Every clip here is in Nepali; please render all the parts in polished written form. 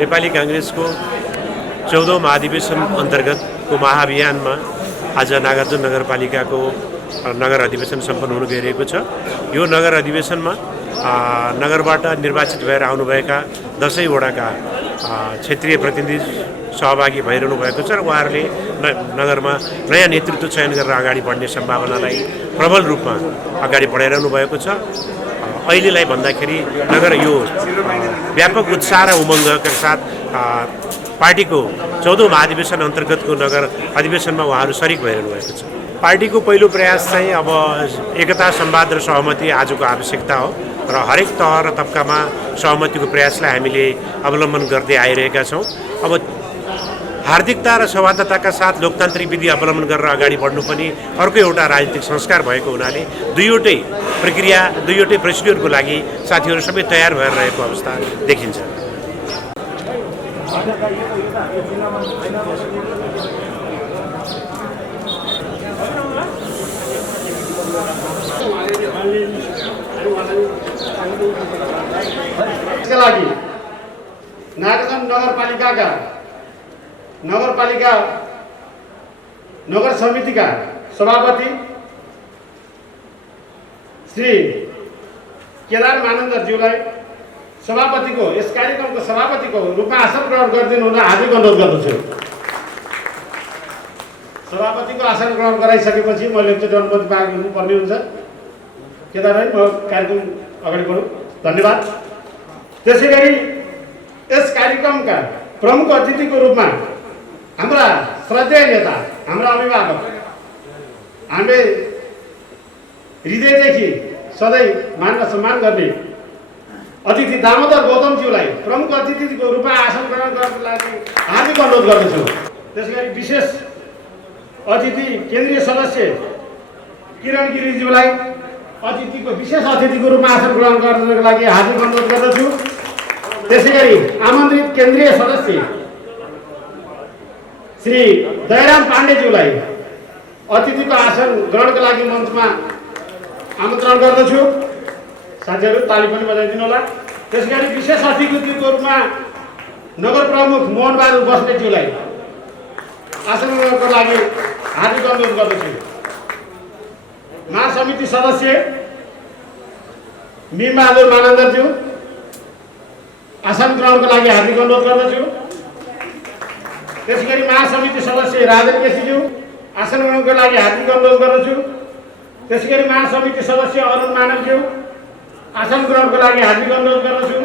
नेपाली कांग्रेसको 14औं महाधिवेशन अन्तर्गतको महाअभियानमा आज नागार्जुन नगरपालिकाको नगर अधिवेशन सम्पन्न हुन गइरहेको छ। यो नगर अधिवेशनमा नगरबाट निर्वाचित भएर आउनुभएका 10 वडाका क्षेत्रीय प्रतिनिधि सहभागी भइरहनु भएको छ र उहाँहरूले नगरमा नयाँ नेतृत्व चयन गरेर अगाडि बढ्ने सम्भावनालाई प्रबल रूपमा अगाडि बढाइरहनु भएको छ। अहिलेलाई भन्दाखेरि नगर यो व्यापक उत्साह र उमङ्गका साथ पार्टीको 14औं महाधिवेशन अन्तर्गतको नगर अधिवेशनमा उहाँहरू सरिक भइरहनु भएको छ। पार्टीको पहिलो प्रयास चाहिँ अब एकता, संवाद र सहमति आजको आवश्यकता हो र हरेक तह र तबकामा सहमतिको प्रयासलाई हामीले अवलम्बन गर्दै आइरहेका छौँ। अब हार्दिकता र सौहार्दताका साथ लोकतान्त्रिक विधि अवलम्बन गरेर अगाडि बढ्नु पनि अर्को एउटा राजनीतिक संस्कार भएको हुनाले दुईवटै प्रक्रिया, दुईवटै प्रोसिड्युरको लागि साथीहरू सबै तयार भएर रहेको अवस्था देखिन्छ। यसका लागि नागार्जुन नगरपालिकाका नगर समितिका सभापति श्री केदार मानन्दज्यूलाई सभापतिको यस कार्यक्रमको सभापतिको रूपमा आसन ग्रहण गरिदिनु हुन हार्दिक अनुरोध गर्दछु। सभापतिको आसन ग्रहण गराइसकेपछि मैले एकचोटि अनुमति माग्नु पर्ने हुन्छ। केदार भाइ, म कार्यक्रम अगाडि बढौँ। धन्यवाद। त्यसैगरी यस कार्यक्रमका प्रमुख अतिथिको रूपमा हाम्रा श्रद्धेय नेता, हाम्रा अभिभावक, हामीले हृदयदेखि सधैँ मान र सम्मान गर्ने अतिथि दामोदर गौतमज्यूलाई प्रमुख अतिथिको रूपमा आसन ग्रहण गर्नको लागि हार्दिक अनुरोध गर्दछु। त्यसैगरी विशेष अतिथि केन्द्रीय सदस्य किरण गिरीज्यूलाई विशेष अतिथिको रूपमा आसन ग्रहण गर्नको लागि हार्दिक अनुरोध गर्दछु। त्यसैगरी आमन्त्रित केन्द्रीय सदस्य श्री दयाराम पाण्डेज्यूलाई अतिथिको आसन ग्रहणको लागि मञ्चमा आमन्त्रण गर्दछु। साथीहरू ताली पनि बजाइदिनु होला। त्यसैगरी विशेष अतिथिको रूपमा नगर प्रमुख मोहन बहादुर बस्नेतज्यूलाई आसन ग्रहणको लागि हार्दिक अनुरोध गर्दछु। महासमिति सदस्य भीमबहादुर मानन्दज्यू आसन ग्रहणको लागि हार्दिक अनुरोध गर्दछु। त्यसैगरी महासमिति सदस्य राजेन केसीज्यू आसन ग्रहणको लागि हार्दिक अनुरोध गर्दछु। त्यसैगरी महासमिति सदस्य अरुण मानवज्यू आसन ग्रहणको लागि हार्दिक अनुरोध गर्दछु।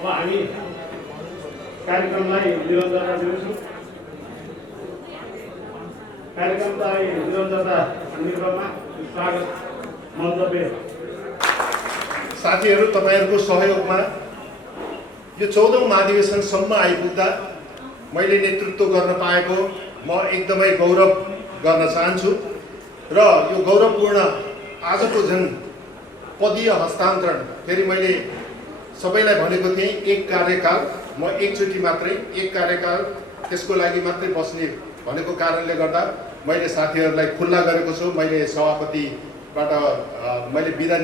अब हामी कार्यक्रमलाई निरन्तरता दिन्छौँ। कार्यक्रमलाई निरन्तरता निर्माणमा स्वागत मन्तव्य। साथीहरू, तपाईहरूको सहयोगमा यो 14औं महाधिवेशनसम्म आइपुग्दा मैले नेतृत्व गर्न पाएको म एकदमै गौरव गर्न चाहन्छु र यो गौरवपूर्ण आजको जुन पदीय हस्तान्तरण, फेरि मैले सबैलाई भनेको थिएँ एक कार्यकाल, म एकचोटि मात्रै एक कार्यकाल त्यसको लागि मात्रै बस्ने भनेको कारणले गर्दा मैले साथीहरूलाई खुल्ला गरेको छु। मैले सभापतिबाट मैले बिदा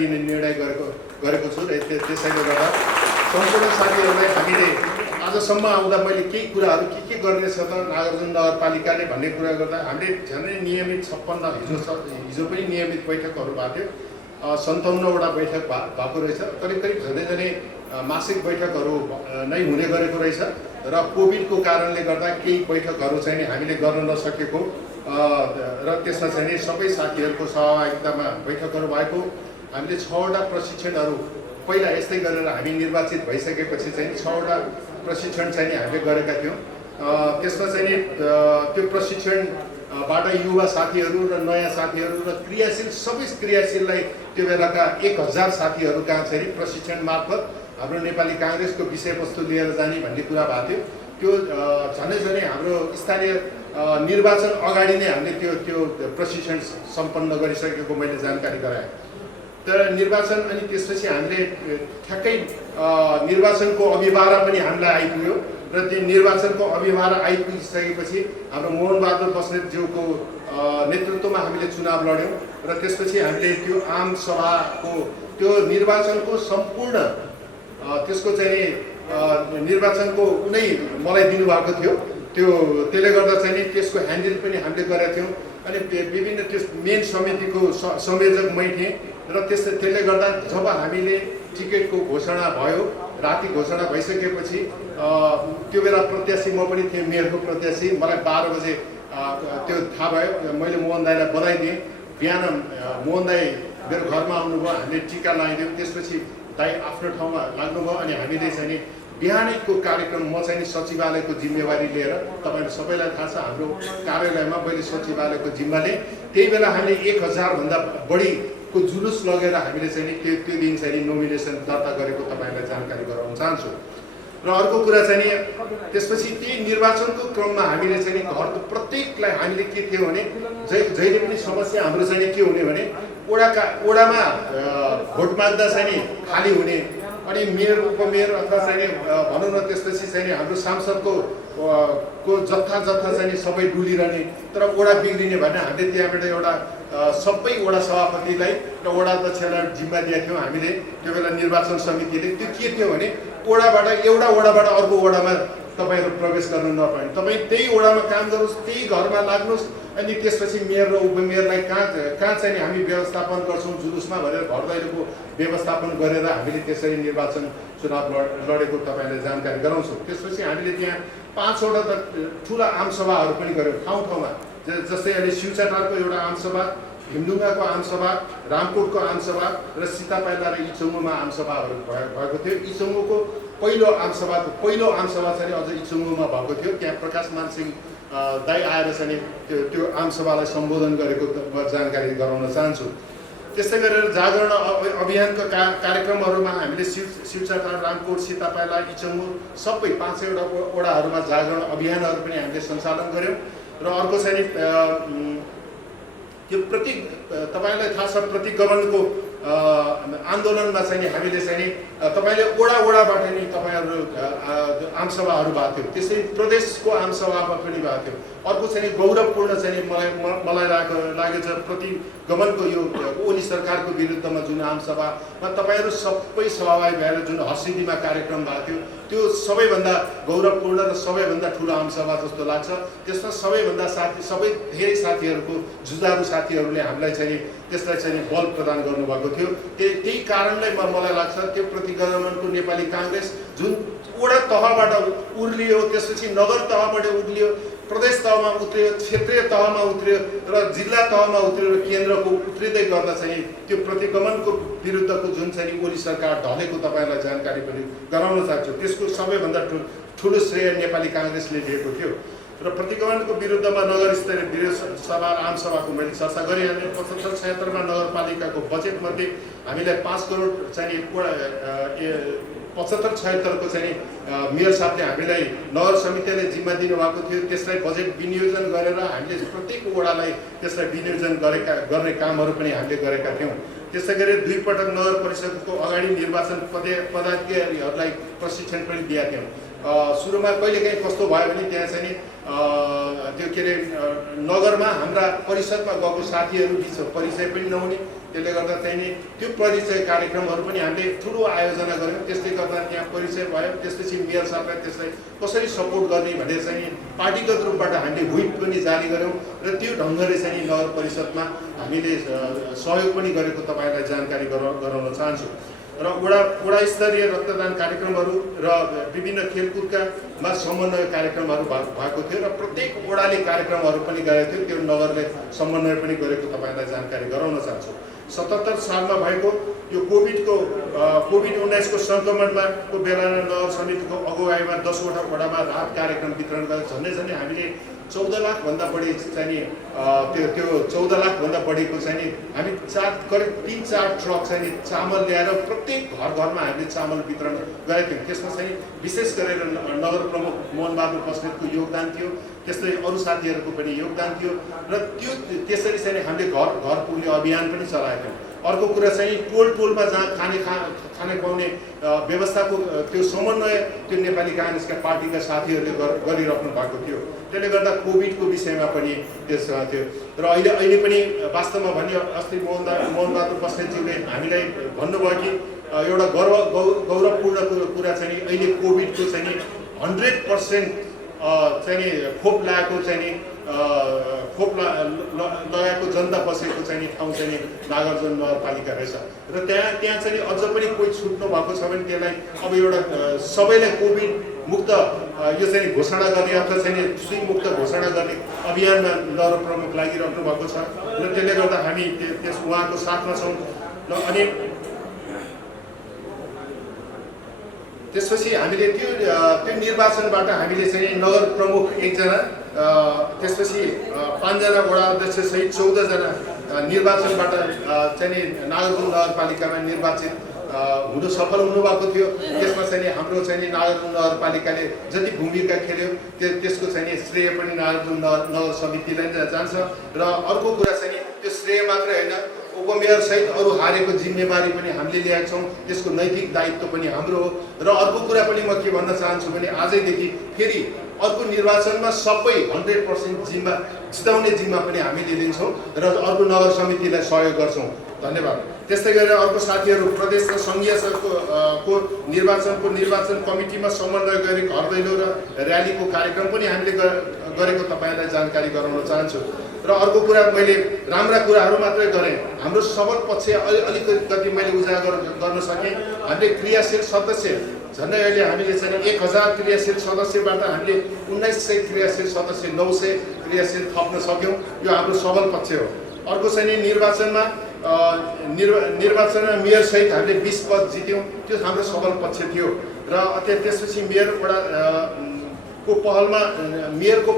लिने निर्णय गरेको छु र त्यसैले गर्दा सम्पूर्ण साथीहरूलाई हामीले आजसम्म आउँदा मैले केही कुराहरू के गर्नेछ त नागार्जुन नगरपालिकाले भन्ने कुरा गर्दा हामीले झनै नियमित 56 हिजो पनि नियमित बैठकहरू भएको थियो। 57वटा बैठक भएको रहेछ। करिब झनै मासिक बैठकहरू नै हुने गरेको रहेछ र कोभिडको कारणले गर्दा केही बैठकहरू चाहिँ नि हामीले गर्न नसकेको र त्यसमा चाहिँ नि सबै साथीहरूको सहभागितामा बैठकहरू भएको हामीले 6वटा प्रशिक्षणहरू पहिला यस्तै गरेर हामी निर्वाचित भइसकेपछि चाहिँ 6वटा प्रशिक्षण चाहिँ नि हामीले गरेका थियौँ। त्यसमा चाहिँ नि त्यो प्रशिक्षणबाट युवा साथीहरू र नयाँ साथीहरू र क्रियाशील सबै क्रियाशीललाई त्यो बेलाका 1000 साथीहरू कहाँ चाहिँ प्रशिक्षण मार्फत हाम्रो नेपाली काङ्ग्रेसको विषयवस्तु लिएर जाने भन्ने कुरा भएको थियो। त्यो झनै झनै हाम्रो स्थानीय निर्वाचन अगाडि नै हामीले त्यो प्रशिक्षण सम्पन्न गरिसकेको मैले जानकारी गराएँ। तर निर्वाचन अनि त्यसपछि हामीले ठ्याक्कै निर्वाचनको अभिभारा पनि हामीलाई आइपुग्यो र त्यो निर्वाचनको अभिभारा आइपुगिसकेपछि हाम्रो मोहनबहादुर बस्नेतज्यूको नेतृत्वमा हामीले चुनाव लड्यौँ र त्यसपछि हामीले त्यो आम सभाको त्यो निर्वाचनको सम्पूर्ण त्यसको चाहिँ निर्वाचनको उनै मलाई दिनुभएको थियो। त्यसले गर्दा चाहिँ नि त्यसको ह्यान्डल पनि हामीले गरेका थियौँ अनि विभिन्न त्यस मेन समितिको संयोजक मै थिएँ र त्यसले गर्दा जब हामीले टिकटको घोषणा भयो राति घोषणा भइसकेपछि त्यो बेला प्रत्याशी म पनि थिएँ मेयरको प्रत्याशी मलाई 12 बजे त्यो थाहा भयो। मैले मोहन दाईलाई बधाई दिएँ। बिहान मोहन दाई मेरो घरमा आउनुभयो हामीले टिका लगाइदियौँ। त्यसपछि दाई आफ्नो ठाउँमा लाग्नुभयो अनि हामीले चाहिँ नि बिहानैको कार्यक्रम म चाहिँ नि सचिवालयको जिम्मेवारी लिएर तपाईँहरू सबैलाई थाहा छ हाम्रो कार्यालयमा मैले सचिवालयको जिम्मा लिएँ। त्यही बेला हामीले 1000 भन्दा बढीको जुलुस लगेर हामीले चाहिँ नि त्यो दिन चाहिँ नि नोमिनेसन दर्ता गरेको तपाईँहरूलाई जानकारी गराउन चाहन्छु। र अर्को कुरा चाहिँ नि त्यसपछि त्यही निर्वाचनको क्रममा हामीले चाहिँ नि घरको प्रत्येकलाई हामीले के थियो भने जहिले पनि समस्या हाम्रो चाहिँ के हुने भने ओडामा भोट माग्दा चाहिँ नि खाली हुने अनि मेयर उपमेयर अथवा चाहिँ नि भनौँ न त्यसपछि चाहिँ नि हाम्रो सांसदको जत्था चाहिँ नि सबै डुलिरहने तर ओडा बिग्रिने भने हामीले त्यहाँबाट एउटा सबै वडा सभापतिलाई र वडा अध्यक्षलाई जिम्मा दिएका थियौँ हामीले। त्यो बेला निर्वाचन समितिले त्यो के थियो भने ओडाबाट एउटा वडाबाट अर्को वडामा तपाईँहरू प्रवेश गर्न नपाउने, तपाईँ त्यही वडामा काम गर्नुहोस्, त्यही घरमा लाग्नुहोस् अनि त्यसपछि मेयर र उपमेयरलाई कहाँ चाहिँ हामी व्यवस्थापन गर्छौँ जुलुसमा भनेर घर दैलोको व्यवस्थापन गरेर हामीले त्यसरी निर्वाचन चुनाव लडेको तपाईँलाई जानकारी गराउँछौँ। त्यसपछि हामीले त्यहाँ 5वटा त ठुला आमसभाहरू पनि गऱ्यौँ ठाउँ-ठाउँमा। जस्तै अहिले शिवचाटारको एउटा आमसभा, हिमडुङ्गाको आमसभा, रामकोटको आमसभा र सीतापाइला र इचुङ्गोमा आमसभाहरू भएको थियो। इचुङ्गोको पहिलो आमसभा चाहिँ अझ इचुङ्गोमा भएको थियो। त्यहाँ प्रकाश मानसिंह दाई आएर चाहिँ त्यो आमसभालाई सम्बोधन गरेको जानकारी गराउन चाहन्छु। त्यस्तै गरेर जागरण अभियानका कार्यक्रमहरूमा हामीले शिवचाटार, रामकोट, सीतापाइला, इचुङ्गो सबै 500 वडाहरूमा जागरण अभियानहरू पनि हामीले सञ्चालन गऱ्यौँ। र अर्को चाहिँ त्यो प्रत्येक तपाईँलाई थाहा छ प्रतिगमनको आन्दोलनमा चाहिँ नि हामीले चाहिँ नि तपाईँले वडाबाट नि तपाईँहरू आमसभाहरू भएको थियो। त्यसै प्रदेशको आमसभामा पनि भएको थियो। अर्को चाहिँ गौरवपूर्ण चाहिँ मलाई लागेको छ प्रतिगमनको यो ओली सरकारको विरुद्धमा जुन आमसभामा तपाईँहरू सबै सहभागी भएर जुन हर्सिदीमा कार्यक्रम भएको थियो त्यो सबैभन्दा गौरवपूर्ण र सबैभन्दा ठुलो आमसभा जस्तो लाग्छ। त्यसमा सबैभन्दा सबै धेरै साथीहरूको जुझारु साथीहरूले हामीलाई चाहिँ त्यसलाई चाहिँ बल प्रदान गर्नुभएको थियो। त्यही कारणले मलाई लाग्छ त्यो प्रतिगमनको नेपाली काङ्ग्रेस जुन वडा तहबाट उर्लियो, त्यसपछि नगर तहबाट उर्लियो, प्रदेश तहमा उत्रियो, क्षेत्रीय तहमा उत्रियो र जिल्ला तहमा उत्रियो र केन्द्रको उत्रिँदै गर्दा चाहिँ त्यो प्रतिगमनको विरुद्धको जुन चाहिँ ओली सरकार ढलेको तपाईँलाई जानकारी पनि गराउन चाहन्छु। त्यसको सबैभन्दा ठुलो श्रेय नेपाली काङ्ग्रेसले लिएको थियो। र प्रतिगमनको विरुद्धमा नगर स्तरीय विरोध सभा आमसभाको मैले चर्चा गरिहालेँ। 75-76मा नगरपालिकाको बजेटमध्ये हामीलाई 5 करोड चाहिँ 75-76को चाहिँ मेयर साहबले हामीलाई नगर समितिले जिम्मा दिनुभएको थियो। त्यसलाई बजेट विनियोजन गरेर हामीले प्रत्येक वडालाई त्यसलाई विनियोजन गर्ने कामहरू पनि हामीले गरेका थियौँ। त्यसै गरी 2 पटक नगर परिषदको अगाडि निर्वाचन पदाधिकारीहरूलाई प्रशिक्षण पनि दिएका थियौँ। सुरुमा कहिलेकाहीँ कस्तो भयो भने त्यहाँ चाहिँ त्यो के अरे नगरमा हाम्रा परिषदमा गएको साथीहरू बिच परिचय पनि नहुने, त्यसले गर्दा चाहिँ नि त्यो परिचय कार्यक्रमहरू पनि हामीले ठुलो आयोजना गऱ्यौँ। त्यसले गर्दा त्यहाँ परिचय भयो। त्यसपछि मेयर साहबलाई त्यसलाई कसरी सपोर्ट गर्ने भनेर चाहिँ पार्टीगत रूपबाट हामीले व्हिप पनि जारी गऱ्यौँ र त्यो ढङ्गले चाहिँ नगर परिषदमा हामीले सहयोग पनि गरेको तपाईँलाई जानकारी गराउन चाहन्छु। र र वडा स्तरीय रक्तदान कार्यक्रमहरू र विभिन्न खेलकुदका समन्वय कार्यक्रमहरू भएको थियो र प्रत्येक वडाले कार्यक्रमहरू पनि गरेको थियो। त्यो नगरले समन्वय पनि गरेको तपाईँलाई जानकारी गराउन चाहन्छु। 77 सालमा भएको यो कोभिड-19 को सङ्क्रमणमा को बेला नगर समितिको अगुवाईमा 10 वटा वडामा राहत कार्यक्रम वितरण गरेर झन्डै हामीले 14 लाख भन्दा बढी चाहिँ त्यो 14 लाख भन्दा बढीको चाहिँ हामी करिब 3-4 ट्रक चाहिँ चामल ल्याएर प्रत्येक घरमा हामीले चामल वितरण गरेका थियौँ। त्यसमा चाहिँ विशेष गरेर नगर प्रमुख मोहनबहादुर बस्नेतको योगदान थियो, त्यस्तै अरू साथीहरूको पनि योगदान थियो र त्यसरी चाहिँ हामीले घर पुग्ने अभियान पनि चलाएका थियौँ। अर्को कुरा चाहिँ टोलमा जहाँ खाने खुवाउने व्यवस्थाको त्यो समन्वय त्यो नेपाली काङ्ग्रेसका पार्टीका साथीहरूले गरिराख्नु भएको थियो। त्यसले गर्दा कोभिडको विषयमा पनि त्यसमा थियो र अहिले पनि वास्तवमा भने अस्ति मोहनबहादुर बस्नेतज्यूले हामीलाई भन्नुभयो कि एउटा गौरवपूर्ण कुरा चाहिँ अहिले कोभिडको चाहिँ 100% चाहिँ खोप लगाएको चाहिँ खोप लगाएको जनता बसेको चाहिँ ठाउँ चाहिँ नागार्जुन नगरपालिका रहेछ र त्यहाँ चाहिँ अझ पनि कोही छुट्नु भएको छ भने त्यसलाई अब एउटा सबैलाई कोभिड मुक्त यो चाहिँ घोषणा गर्ने अथवा चाहिँ सुई मुक्त घोषणा गर्ने अभियानमा नगर प्रमुख लागिरहनु भएको छ र त्यसले गर्दा हामी त्यस उहाँको साथमा छौँ। र अनि त्यसपछि हामीले त्यो निर्वाचनबाट हामीले चाहिँ नगर प्रमुख 1 जना, त्यसपछि 5 जना वडा अध्यक्ष सहित 14 जना निर्वाचनबाट चाहिँ नागार्जुन नगरपालिकामा निर्वाचित हुन सफल हुनुभएको थियो। त्यसमा चाहिँ हाम्रो चाहिँ नागार्जुन नगरपालिकाले जति भूमिका खेल्यो त्यसको चाहिँ श्रेय पनि नागार्जुन नगर समितिलाई नै जान्छ। र अर्को कुरा चाहिँ त्यो श्रेय मात्रै होइन, उपमेयर सहित अरू हारेको जिम्मेवारी पनि हामीले ल्याएका छौँ, त्यसको नैतिक दायित्व पनि हाम्रो हो। र अर्को कुरा पनि म के भन्न चाहन्छु भने आजैदेखि फेरि अर्को निर्वाचनमा सबै 100% जिताउने जिम्मा पनि हामीले लिन्छौँ र अर्को नगर समितिलाई सहयोग गर्छौँ। धन्यवाद। त्यस्तै गरेर अर्को साथीहरू प्रदेश र सङ्घीय निर्वाचन कमिटीमा समन्वय गरी घर दैलो र र्यालीको कार्यक्रम पनि हामीले गरेको तपाईँलाई जानकारी गराउन चाहन्छु। र अर्को कुरा मैले राम्रा कुराहरू मात्रै गरेँ, हाम्रो सबल पक्ष अलिकति मैले उजागर गर्न सकेँ। हामीले क्रियाशील सदस्य झन्डै अहिले हामीले चाहिँ 1000 क्रियाशील सदस्यबाट हामीले 1900 क्रियाशील सदस्य 900 क्रियाशील थप्न सक्यौँ। यो हाम्रो सबल पक्ष हो। अर्को चाहिँ निर्वाचनमा मेयर सहित हामीले 20 पद जित्यौँ, त्यो हाम्रो सबल पक्ष थियो। र त्यसपछि मेयरको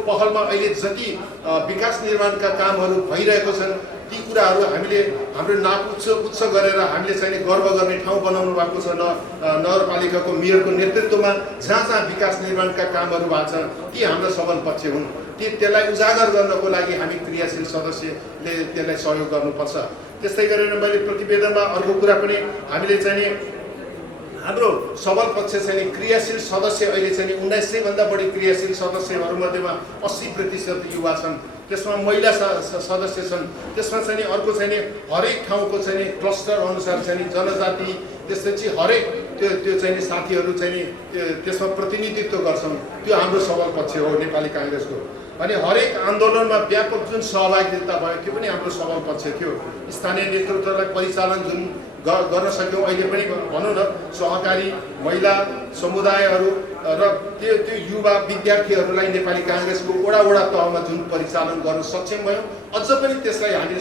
पहलमा अहिले जति विकास निर्माणका कामहरू भइरहेको छन् ती कुराहरू हामीले हाम्रो नाक उच्च गरेर हामीले चाहिँ गर्व गर्ने ठाउँ बनाउनु भएको छ। नगरपालिकाको मेयरको नेतृत्वमा जहाँ विकास निर्माणका कामहरू भएको छ ती हाम्रो सबल पक्ष हुन्। त्यसलाई उजागर गर्नको लागि हामी क्रियाशील सदस्यले त्यसलाई सहयोग गर्नुपर्छ। त्यस्तै गरेर मैले प्रतिवेदनमा अर्को कुरा पनि हामीले चाहिँ हाम्रो सबल पक्ष चाहिँ क्रियाशील सदस्य अहिले चाहिँ 1900 भन्दा बढी क्रियाशील सदस्यहरूमध्येमा 80% युवा छन्, त्यसमा महिला सदस्य छन्। त्यसमा चाहिँ अर्को चाहिँ हरेक ठाउँको चाहिँ क्लस्टर अनुसार चाहिँ जनजाति त्यसपछि हरेक त्यो चाहिँ साथीहरू चाहिँ त्यसमा प्रतिनिधित्व गर्छन्। त्यो हाम्रो सबल पक्ष हो नेपाली काङ्ग्रेसको। अनि हरेक आन्दोलनमा व्यापक जुन सहभागिता भयो त्यो पनि हाम्रो सबल पक्ष थियो। स्थानीय नेतृत्वलाई परिचालन जुन गर्न सक्यौँ, अहिले पनि भनौँ न सहकारी महिला समुदायहरू र त्यो युवा विद्यार्थीहरूलाई नेपाली काङ्ग्रेसको वडा तहमा जुन परिचालन गर्न सक्षम भयौँ, अझ पनि त्यसलाई हामी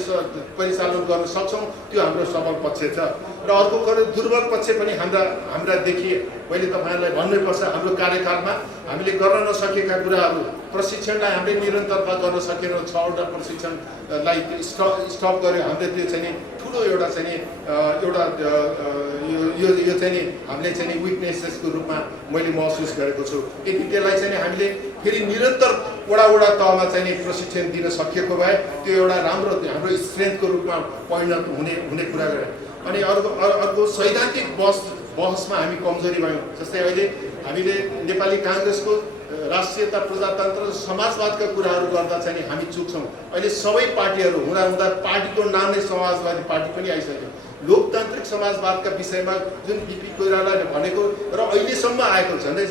परिचालन गर्न सक्छौँ, त्यो हाम्रो सबल पक्ष छ। र अर्को दुर्बल पक्ष पनि हाम्रा देखिए मैले तपाईँहरूलाई भन्नुपर्छ। हाम्रो कार्यकालमा हामीले गर्न नसकेका कुराहरू प्रशिक्षणलाई हामीले निरन्तरता गर्न सकेनौँ। 6 वटा प्रशिक्षणलाई स्टप गर्यो हामीले। त्यो चाहिँ ठुलो एउटा चाहिँ यो चाहिँ हामीले चाहिँ विकनेसेसको रूपमा मैले महसुस गरेको छु। यदि त्यसलाई चाहिँ हामीले फेरि निरन्तर वडा तहमा चाहिँ प्रशिक्षण दिन सकिएको भए त्यो एउटा राम्रो हाम्रो स्ट्रेन्थको रूपमा परिणत हुने कुरा गरे। अनि अर्को सैद्धान्तिक बहसमा हामी कमजोरी भयौँ। जस्तै अहिले हामीले नेपाली काङ्ग्रेसको राष्ट्रियता प्रजातन्त्र समाजवादका कुराहरू गर्दा चाहिँ हामी चुक्छौँ। अहिले सबै पार्टीहरू हुँदा पार्टीको नाम नै समाजवादी पार्टी पनि आइसक्यो। लोकतान्त्रिक समाजवादका विषयमा जुन बिपी कोइरालाले भनेको र अहिलेसम्म आएको झन्डै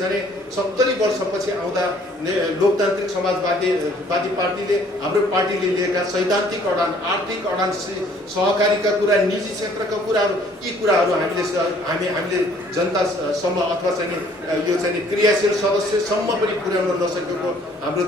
70 वर्षपछि आउँदा लोकतान्त्रिक समाजवादी पार्टीले हाम्रो पार्टीले लिएका सैद्धान्तिक अडान, आर्थिक अडान, सहकारीका कुरा, निजी क्षेत्रका कुराहरू, यी कुराहरू हामीले जनतासम्म अथवा चाहिँ यो चाहिँ क्रियाशील सदस्यसम्म पनि पुर्याउन नसकेको हाम्रो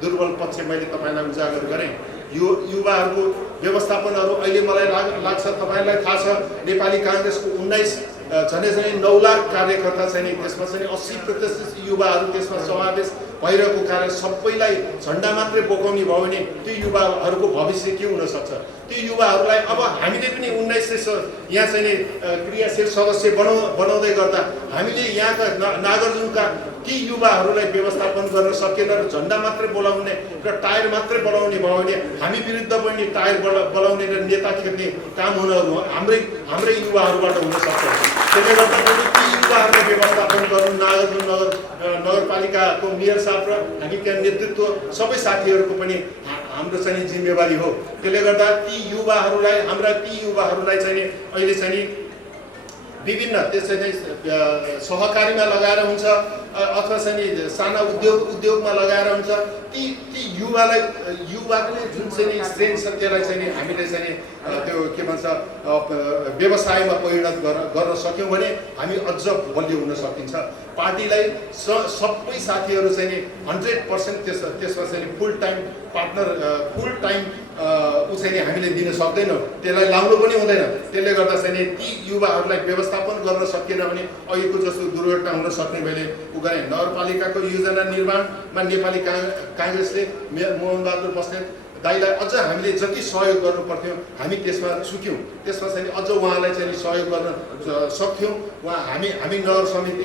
दुर्बल पक्ष मैले तपाईँलाई उजागर गरेँ। यो युवाहरूको व्यवस्थापनहरू अहिले मलाई लाग्छ तपाईँलाई थाहा छ नेपाली काङ्ग्रेसको 19 झनै 9 लाख कार्यकर्ता चाहिँ त्यसमा चाहिँ 80% युवाहरू त्यसमा समावेश भइरहेको कारण सबैलाई झन्डा मात्रै बोकाउने भयो भने त्यो युवाहरूको भविष्य के हुनसक्छ? त्यो युवाहरूलाई अब हामीले पनि 1900 यहाँ चाहिँ क्रियाशील सदस्य बनाउँदै गर्दा हामीले यहाँका नागार्जुनका ती युवाहरूलाई व्यवस्थापन गर्न सकेन र झन्डा मात्रै बोलाउने र टायर मात्रै बनाउने भयो भने हामी विरुद्ध पनि टायर बनाउने र नेता खेल्ने काम हुनहरू हाम्रै युवाहरूबाट हुनसक्छ। त्यसले गर्दा पनि ती युवाहरूलाई व्यवस्थापन गर्नु नागार्जुन नगरपालिकाको मेयर साहब र हामी त्यहाँ नेतृत्व सबै साथीहरूको पनि हाम्रो चाहिँ जिम्मेवारी हो। त्यसले गर्दा ती युवाहरूलाई चाहिँ अहिले चाहिँ विभिन्न त्यसै नै सहकारीमा लगाएर हुन्छ अथवा चाहिँ साना उद्योगमा लगाएर हुन्छ। ती युवाले जुन चाहिँ स्ट्रेन्थ छ त्यसलाई चाहिँ हामीले चाहिँ त्यो के भन्छ व्यवसायमा परिणत गर्न सक्यौँ भने हामी अझ बलियो हुन सकिन्छ। पार्टीलाई सबै साथीहरू चाहिँ 100% त्यसमा चाहिँ फुल टाइम पार्टनर फुल टाइम चाहिँ हामीले दिन सक्दैनौँ, त्यसलाई लाउनु पनि हुँदैन। त्यसले गर्दा चाहिँ ती युवाहरूलाई व्यवस्थापन गर्न सकिएन भने अहिलेको जस्तो दुर्घटना हुन सक्ने मैले गरे। नगरपालिकाको योजना निर्माणमा नेपाली काङ्ग्रेसले मोहनबहादुर बस्नेत दाइलाई अझ हामीले जति सहयोग गर्नु पर्थ्यो हामी त्यसमा चुक्यौँ। त्यसमा चाहिँ अझ उहाँलाई चाहिँ सहयोग गर्न सक्थ्यौँ। हामी नगर समिति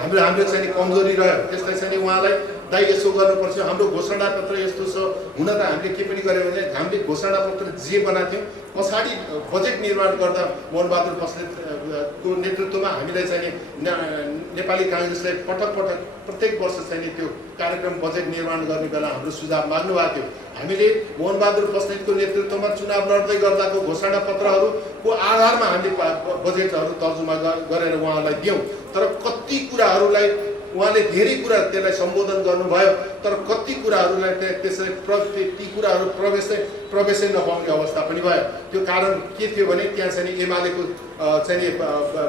हाम्रो चाहिँ कमजोरी रह्यो। त्यसलाई चाहिँ उहाँलाई दाइ यसो गर्नुपर्छ, हाम्रो घोषणापत्र यस्तो छ। हुन त हामीले के पनि गऱ्यौँ भने हामीले घोषणापत्र जे बनाएको थियौँ पछाडि बजेट निर्माण गर्दा मोहनबहादुर बस्नेतको नेतृत्वमा हामीलाई चाहिँ नेपाली काङ्ग्रेसलाई पटक प्रत्येक वर्ष चाहिँ त्यो कार्यक्रम बजेट निर्माण गर्ने बेला हाम्रो सुझाव माग्नु भएको थियो। हामीले मोहनबहादुर बस्नेतको नेतृत्वमा चुनाव लड्दै गर्दाको घोषणापत्रहरूको आधारमा हामीले बजेटहरू तर्जुमा गरेर उहाँलाई दियौँ। तर कति कुराहरूलाई उहाँले धेरै कुरा त्यसलाई सम्बोधन गर्नुभयो, तर कति कुराहरूलाई त्यसरी ती कुराहरू प्रवेशै नपाउने अवस्था पनि भयो। त्यो कारण के थियो भने त्यहाँ चाहिँ एमालेको चाहिँ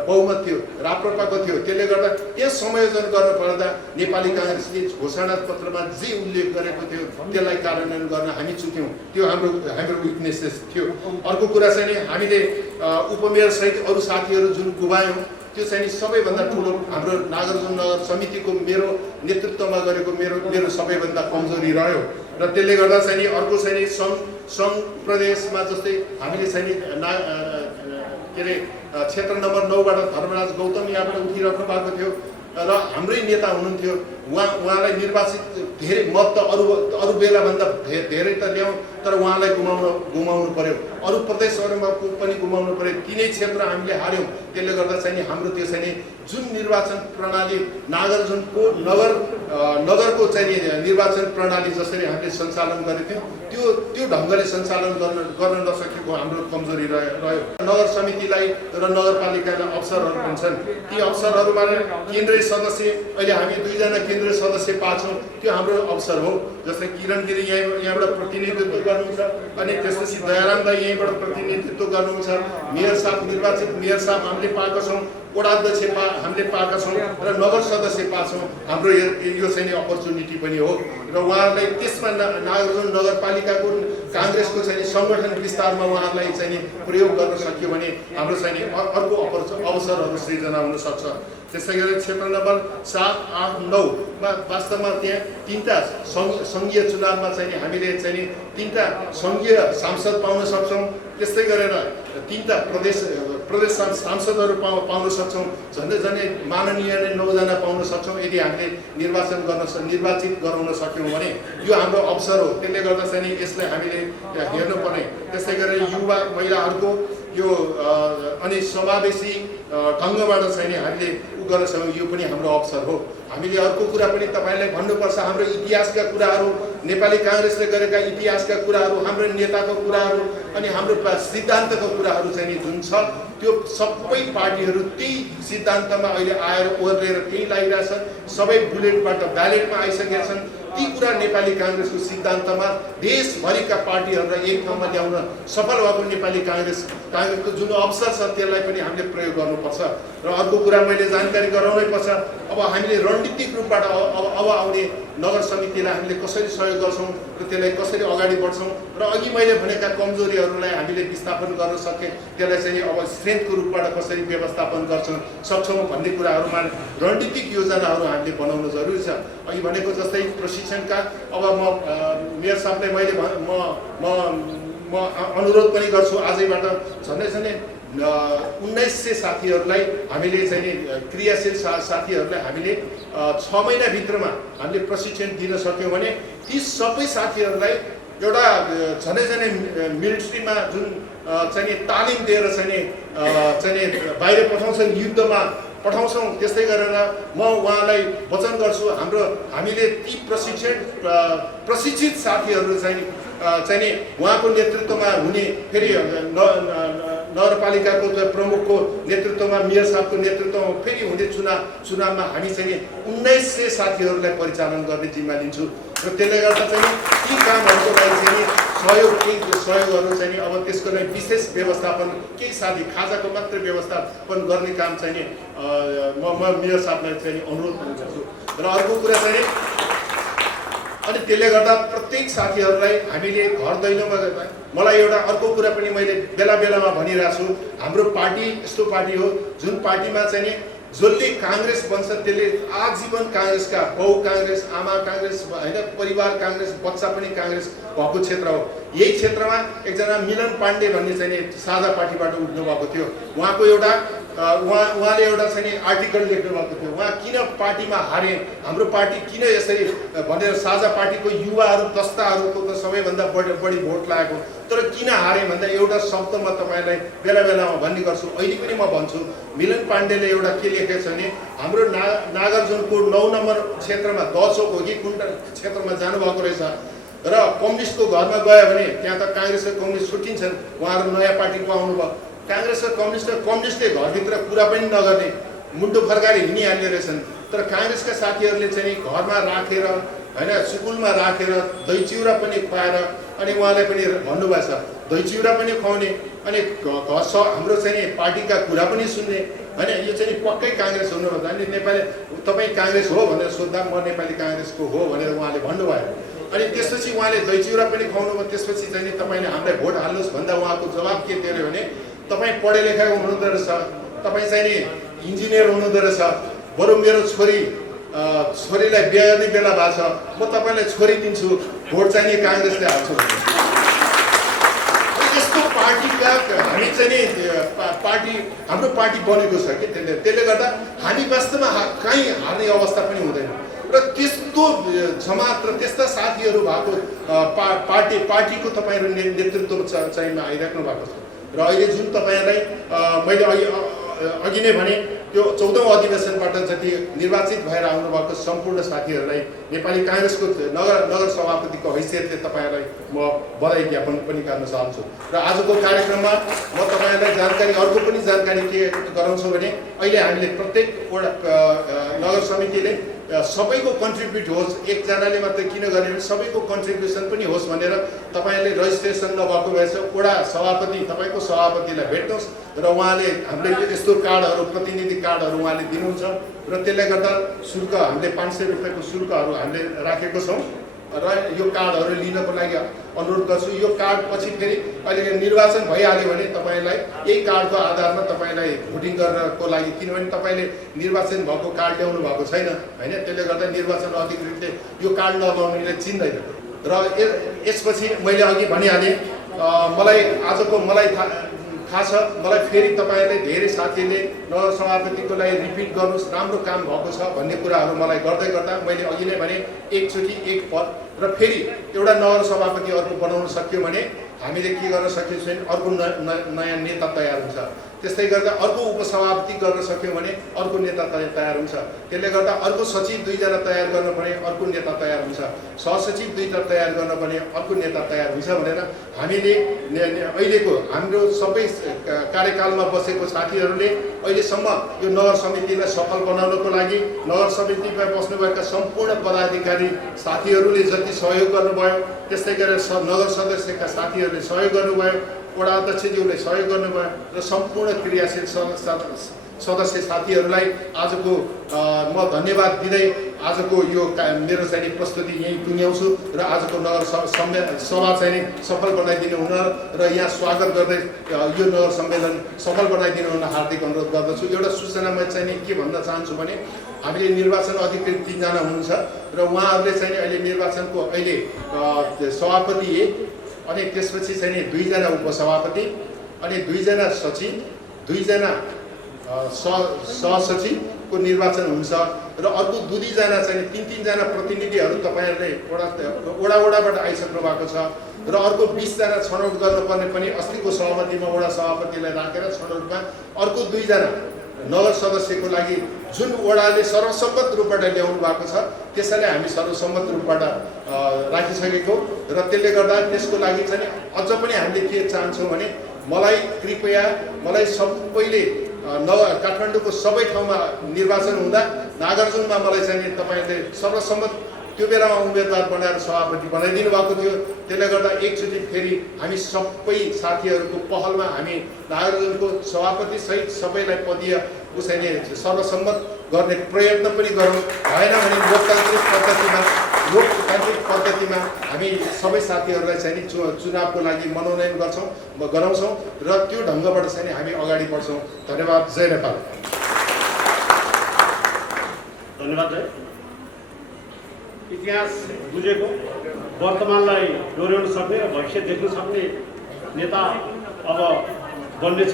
बहुमत थियो, राप्रपाको थियो। त्यसले गर्दा त्यहाँ संयोजन गर्न पर्दा नेपाली काङ्ग्रेसले घोषणापत्रमा जे उल्लेख गरेको थियो त्यसलाई कार्यान्वयन गर्न हामी चुक्यौँ। त्यो हाम्रो विकनेसेस थियो। अर्को कुरा चाहिँ हामीले उपमेयरसहित अरू साथीहरू जुन गुमायौँ त्यो चाहिँ सबैभन्दा ठुलो हाम्रो नागार्जुन नगर समितिको मेरो नेतृत्वमा गरेको मेरो सबैभन्दा कमजोरी रह्यो। र त्यसले गर्दा चाहिँ अर्को चाहिँ सङ्घ प्रदेशमा जस्तै हामीले चाहिँ के अरे क्षेत्र नम्बर 9बाट धर्मराज गौतम यहाँबाट उठिराख्नु भएको थियो र हाम्रै नेता हुनुहुन्थ्यो। उहाँलाई निर्वाचित धेरै मत त अरू बेलाभन्दा धेरै त ल्याउँ, तर उहाँलाई गुमाउनु पर्यो। अरू प्रदेशहरूमा पनि गुमाउनु पर्यो। तिनै क्षेत्र हामीले हार्यौँ। त्यसले गर्दा चाहिँ हाम्रो त्यो चाहिँ जुन निर्वाचन प्रणाली नागार्जुनको नगरको चाहिँ निर्वाचन प्रणाली जसरी हामीले सञ्चालन गरेको थियौँ त्यो ढङ्गले सञ्चालन गर्न नसकेको हाम्रो कमजोरी रह्यो। नगर समितिलाई र नगरपालिकालाई अवसरहरू हुन्छन्। ती अवसरहरूमा केन्द्रीय सदस्य अहिले हामी 2 जना केन्द्रीय सदस्य पाछौँ, त्यो हाम्रो अवसर हो। जस्तै किरण गिरी यहाँबाट प्रतिनिधित्व गर्नुहुन्छ, अनि त्यसपछि दयाराम दाई यहीँबाट प्रतिनिधित्व गर्नुहुन्छ। मेयर साहब निर्वाचित मेयर साहब हामीले पाएका छौँ, वडाध्यक्ष हामीले पाएका छौँ र नगर सदस्य पाछौँ। हाम्रो यो चाहिँ अपर्च्युनिटी पनि हो र उहाँहरूलाई त्यसमा नागार्जुन नगरपालिकाको काङ्ग्रेसको चाहिँ सङ्गठन विस्तारमा उहाँहरूलाई चाहिँ प्रयोग गर्न सक्यो भने हाम्रो चाहिँ अर्को अवसरहरू सृजना हुनसक्छ। त्यसै गरी क्षेत्र नम्बर 7, 8, 9मा वास्तवमा त्यहाँ 3टा सङ्घीय चुनावमा चाहिँ हामीले चाहिँ 3टा सङ्घीय सांसद पाउन सक्छौँ। त्यस्तै गरेर 3टा प्रदेश सांसदहरू पाउन सक्छौँ। झन्डै माननीय 9 जना पाउन सक्छौँ यदि हामीले निर्वाचित गराउन सक्यौँ भने यो हाम्रो अवसर हो। त्यसले गर्दा चाहिँ यसलाई हामीले हेर्नुपर्ने। त्यस्तै गरेर युवा महिलाहरूको यो अनि समावेशी ढङ्गबाट चाहिँ हामीले गर्न सक्यौँ, यो पनि हाम्रो अवसर हो। हामीले अर्को कुरा पनि तपाईँलाई भन्नुपर्छ, हाम्रो इतिहासका कुराहरू नेपाली काङ्ग्रेसले गरेका इतिहासका कुराहरू, हाम्रो नेताको कुराहरू अनि हाम्रो सिद्धान्तको कुराहरू चाहिँ नि जुन छ त्यो सबै पार्टीहरू त्यही सिद्धान्तमा अहिले आएर ओर्लेर त्यही लागिरहेछन्। सबै बुलेटबाट ब्यालेटमा आइसकेका छन्। ती कुरा नेपाली काङ्ग्रेसको सिद्धान्तमा देशभरिका पार्टीहरूलाई एक ठाउँमा ल्याउन सफल भएको नेपाली काङ्ग्रेसको जुन अवसर छ त्यसलाई पनि हामीले प्रयोग गर्नुपर्छ। र अर्को कुरा मैले जानकारी गराउनै पर्छ, अब हामीले रणनीतिक रूपबाट अब आउने नगर समितिलाई हामीले कसरी सहयोग गर्छौँ र त्यसलाई कसरी अगाडि बढ्छौँ र अघि मैले भनेका कमजोरीहरूलाई हामीले विस्थापन गर्न सके त्यसलाई चाहिँ अब स्ट्रेन्थको रूपबाट कसरी व्यवस्थापन सक्छौँ भन्ने कुराहरूमा रणनीतिक योजनाहरू हामीले बनाउनु जरुरी छ। अघि भनेको जस्तै प्रशिक्षणका अब म मेयर साहबलाई मैले म अनुरोध पनि गर्छु आजैबाट झन्डै 1900 साथीहरूलाई हामीले चाहिँ क्रियाशील साथीहरूलाई हामीले 6 महिनाभित्रमा हामीले प्रशिक्षण दिन सक्यौँ भने ती सबै साथीहरूलाई एउटा झन्डै मिलिट्रीमा जुन चाहिँ तालिम दिएर चाहिँ बाहिर पठाउँछन्, युद्धमा पठाउँछौँ। त्यस्तै गरेर म उहाँलाई वचन गर्छु हामीले ती प्रशिक्षित साथीहरू चाहिँ उहाँको नेतृत्वमा हुने फेरि नगरपालिकाको प्रमुखको नेतृत्वमा मेयर साहबको नेतृत्वमा फेरि हुने चुनावमा हामी चाहिँ 1900 साथीहरूलाई परिचालन गर्ने जिम्मा लिन्छु र त्यसले गर्दा चाहिँ ती कामहरूको लागि चाहिँ सहयोगहरू चाहिँ अब त्यसको लागि विशेष व्यवस्थापन केही साथी खाजाको मात्र व्यवस्थापन गर्ने काम चाहिँ म मेयर साहबलाई चाहिँ अनुरोध पनि गर्छु। र अर्को कुरा चाहिँ अनि त्यसले गर्दा प्रत्येक साथीहरूलाई हामीले घर दैलोमा मलाई एउटा अर्को कुरा पनि मैले बेला बेलामा भनिरहेको छु, हाम्रो पार्टी यस्तो पार्टी हो जुन पार्टीमा चाहिँ जसले काङ्ग्रेस बन्छ त्यसले आजीवन काङ्ग्रेसका बाउ काङ्ग्रेस, आमा काङ्ग्रेस होइन, परिवार काङ्ग्रेस, बच्चा पनि काङ्ग्रेस भएको क्षेत्र हो। यही क्षेत्रमा एकजना मिलन पाण्डे भन्ने चाहिँ साझा पार्टीबाट उठ्नु भएको थियो। उहाँको उहाँले एउटा चाहिँ आर्टिकल लेख्नु भएको थियो, उहाँ किन पार्टीमा हारे, हाम्रो पार्टी किन यसरी भनेर। साझा पार्टीको युवाहरू दस्ताहरूको त सबैभन्दा बढी भोट लागेको, तर किन हारे भन्दा एउटा शब्द म तपाईँलाई बेला बेलामा भन्ने गर्छु, अहिले पनि म भन्छु। मिलन पाण्डेले एउटा के लेखेको छ भने हाम्रो नागार्जुनको 9 नम्बर क्षेत्रमा दचोक हो कि कुन क्षेत्रमा जानुभएको रहेछ र कम्युनिस्टको घरमा गयो भने त्यहाँ त काङ्ग्रेस र कम्युनिस्ट छुट्टिन्छन्, उहाँहरू नयाँ पार्टीको आउनुभयो। काङ्ग्रेस र कम्युनिस्टले घरभित्र कुरा पनि नगर्ने मुन्टो फर्काएर हिँडिहाल्ने रहेछन्, तर काङ्ग्रेसका साथीहरूले चाहिँ घरमा राखेर होइन, स्कुलमा राखेर दही चिउरा पनि खुवाएर अनि उहाँलाई पनि भन्नुभएको छ दही चिउरा पनि खुवाउने अनि हाम्रो चाहिँ पार्टीका कुरा पनि सुन्ने होइन। यो चाहिँ पक्कै काङ्ग्रेस हुनुभयो। अनि नेपाली तपाईँ काङ्ग्रेस हो भनेर सोद्धा म नेपाली काङ्ग्रेसको हो भनेर उहाँले भन्नुभयो। अनि त्यसपछि उहाँले दही चिउरा पनि खुवाउनु भयो। त्यसपछि चाहिँ तपाईँले हामीलाई भोट हाल्नुहोस् भन्दा उहाँको जवाब के दियो भने तपाईँ पढे लेखेको हुनुहुँदो रहेछ, तपाईँ चाहिँ नि इन्जिनियर हुनुहुँदो रहेछ, बरु मेरो छोरीलाई बिहा गर्ने बेला भएको छ, म तपाईँलाई छोरी दिन्छु, भोट चाहिँ नि काङ्ग्रेसले हाल्छु। यस्तो पार्टीका हामी चाहिँ नि हाम्रो पार्टी बनेको छ कि त्यसले गर्दा हामी वास्तवमा कहीँ हार्ने अवस्था पनि हुँदैन। र त्यस्तो जमात र त्यस्ता साथीहरू भएको पार्टीको तपाईँहरू नेतृत्व चाहिँ आइराख्नु भएको छ। र अहिले जुन तपाईँहरूलाई मैले अघि नै भने त्यो 14औं अधिवेशनबाट जति निर्वाचित भएर आउनुभएको सम्पूर्ण साथीहरूलाई नेपाली काङ्ग्रेसको नगर सभापतिको हैसियतले तपाईँहरूलाई म बधाई ज्ञापन पनि गर्न चाहन्छु। र आजको कार्यक्रममा म तपाईँहरूलाई अर्को पनि जानकारी के गराउँछु भने अहिले हामीले प्रत्येक नगर समितिले सबैको कन्ट्रिब्युट होस्, एकजनाले मात्रै किन गर्ने भने सबैको कन्ट्रिब्युसन पनि होस् भनेर तपाईँले रजिस्ट्रेसन नभएको भएछ वडा सभापति तपाईँको सभापतिलाई भेट्नुहोस् र उहाँले हामीले यस्तो कार्डहरू प्रतिनिधि कार्डहरू उहाँले दिनुहुन्छ र त्यसले गर्दा शुल्क हामीले 500 रुपियाँको शुल्कहरू हामीले राखेको छौँ र यो कार्डहरू लिनको लागि अनुरोध गर्छु। यो कार्ड पछि फेरि अहिले निर्वाचन भइहाल्यो भने तपाईँलाई यही कार्डको आधारमा तपाईँलाई भोटिङ गर्नको लागि, किनभने तपाईँले निर्वाचन भएको कार्ड ल्याउनु भएको छैन होइन, त्यसले गर्दा निर्वाचन अधिकृतले यो कार्ड नलाउनेले चिन्दैन। र यसपछि मैले अघि भनिहालेँ मलाई थाहा छ, मलाई फेरि तपाईँहरूले धेरै साथीले नगर सभापतिको लागि रिपिट गर्नुहोस्, राम्रो काम भएको छ भन्ने कुराहरू मलाई गर्दै गर्दा मैले अघि नै भने एकचोटि एक पद र र फेरि एउटा नगर सभापति अर्को बनाउन सक्यो भने हामीले के गर्न सकिन्छ भने अर्को नयाँ नेता तयार हुन्छ। त्यस्तै गर्दा अर्को उपसभापति गर्न सक्यो भने अर्को नेता तयार हुन्छ। त्यसले गर्दा अर्को सचिव 2 जना तयार गर्न भने अर्को नेता तयार हुन्छ। सहसचिव 2 जना तयार गर्न भने अर्को नेता तयार हुन्छ भनेर हामीले अहिलेको हाम्रो सबै कार्यकालमा बसेको साथीहरूले अहिलेसम्म यो नगर समितिलाई सफल बनाउनको लागि नगर समितिमा बस्नुभएका सम्पूर्ण पदाधिकारी साथीहरूले जति सहयोग गर्नुभयो, त्यस्तै गरेर नगर सदस्यका साथीहरूले सहयोग गर्नुभयो, वडा अध्यक्षज्यूले सहयोग गर्नुभयो र सम्पूर्ण क्रियाशील सदस्य साथीहरूलाई आजको म धन्यवाद दिँदै आजको यो मेरो चाहिँ प्रस्तुति यहीँ टुङ्ग्याउँछु र आजको नगर सभा चाहिँ सफल बनाइदिनु हुन र यहाँ स्वागत गर्दै यो नगर सम्मेलन सफल बनाइदिनु हुन हार्दिक अनुरोध गर्दछु। एउटा सूचनामा चाहिँ के भन्न चाहन्छु भने हामीले निर्वाचन अधिकृत 3 जना हुनुहुन्छ र उहाँहरूले चाहिँ अहिले निर्वाचनको अहिले सभापति अनि त्यसपछि चाहिँ 2 जना उपसभापति अनि 2 जना सचिव 2 जना सहसचिवको निर्वाचन हुन्छ र अर्को 2 जना चाहिँ 3 जना प्रतिनिधिहरू तपाईँहरूले वडाबाट आइसक्नु भएको छ र अर्को 20 जना छनौट गर्नुपर्ने पनि अस्तिको सहमतिमा वडा सभापतिलाई राखेर छनौटमा अर्को 2 जना नगर सदस्यको लागि जुन वडाले सर्वसम्मत रूपबाट ल्याउनु भएको छ त्यसैले हामी सर्वसम्मत रूपबाट राखिसकेको र त्यसले गर्दा त्यसको लागि चाहिँ अझ पनि हामीले के चाहन्छौँ भने मलाई सबैले काठमाडौँको सबै ठाउँमा निर्वाचन हुँदा नागार्जुनमा मलाई चाहिँ तपाईँले सर्वसम्मत त्यो बेलामा उम्मेदवार बनाएर सभापति बनाइदिनु भएको थियो। त्यसले गर्दा एकचोटि फेरि हामी सबै साथीहरूको पहलमा हामी नागार्जुनको सभापति सहित सबैलाई पदीय उसैले सर्वसम्मत गर्ने प्रयत्न पनि गरौँ। भएन भने लोकतान्त्रिक पद्धतिमा हामी सबै साथीहरूलाई चाहिँ चुनावको लागि मनोनयन गराउँछौँ र त्यो ढङ्गबाट चाहिँ हामी अगाडि बढ्छौँ। धन्यवाद। जय नेपाल। धन्यवाद। इतिहास बुझेको वर्तमानलाई डोर्याउन सक्ने र भविष्य देख्न सक्ने नेता अब बन्नेछ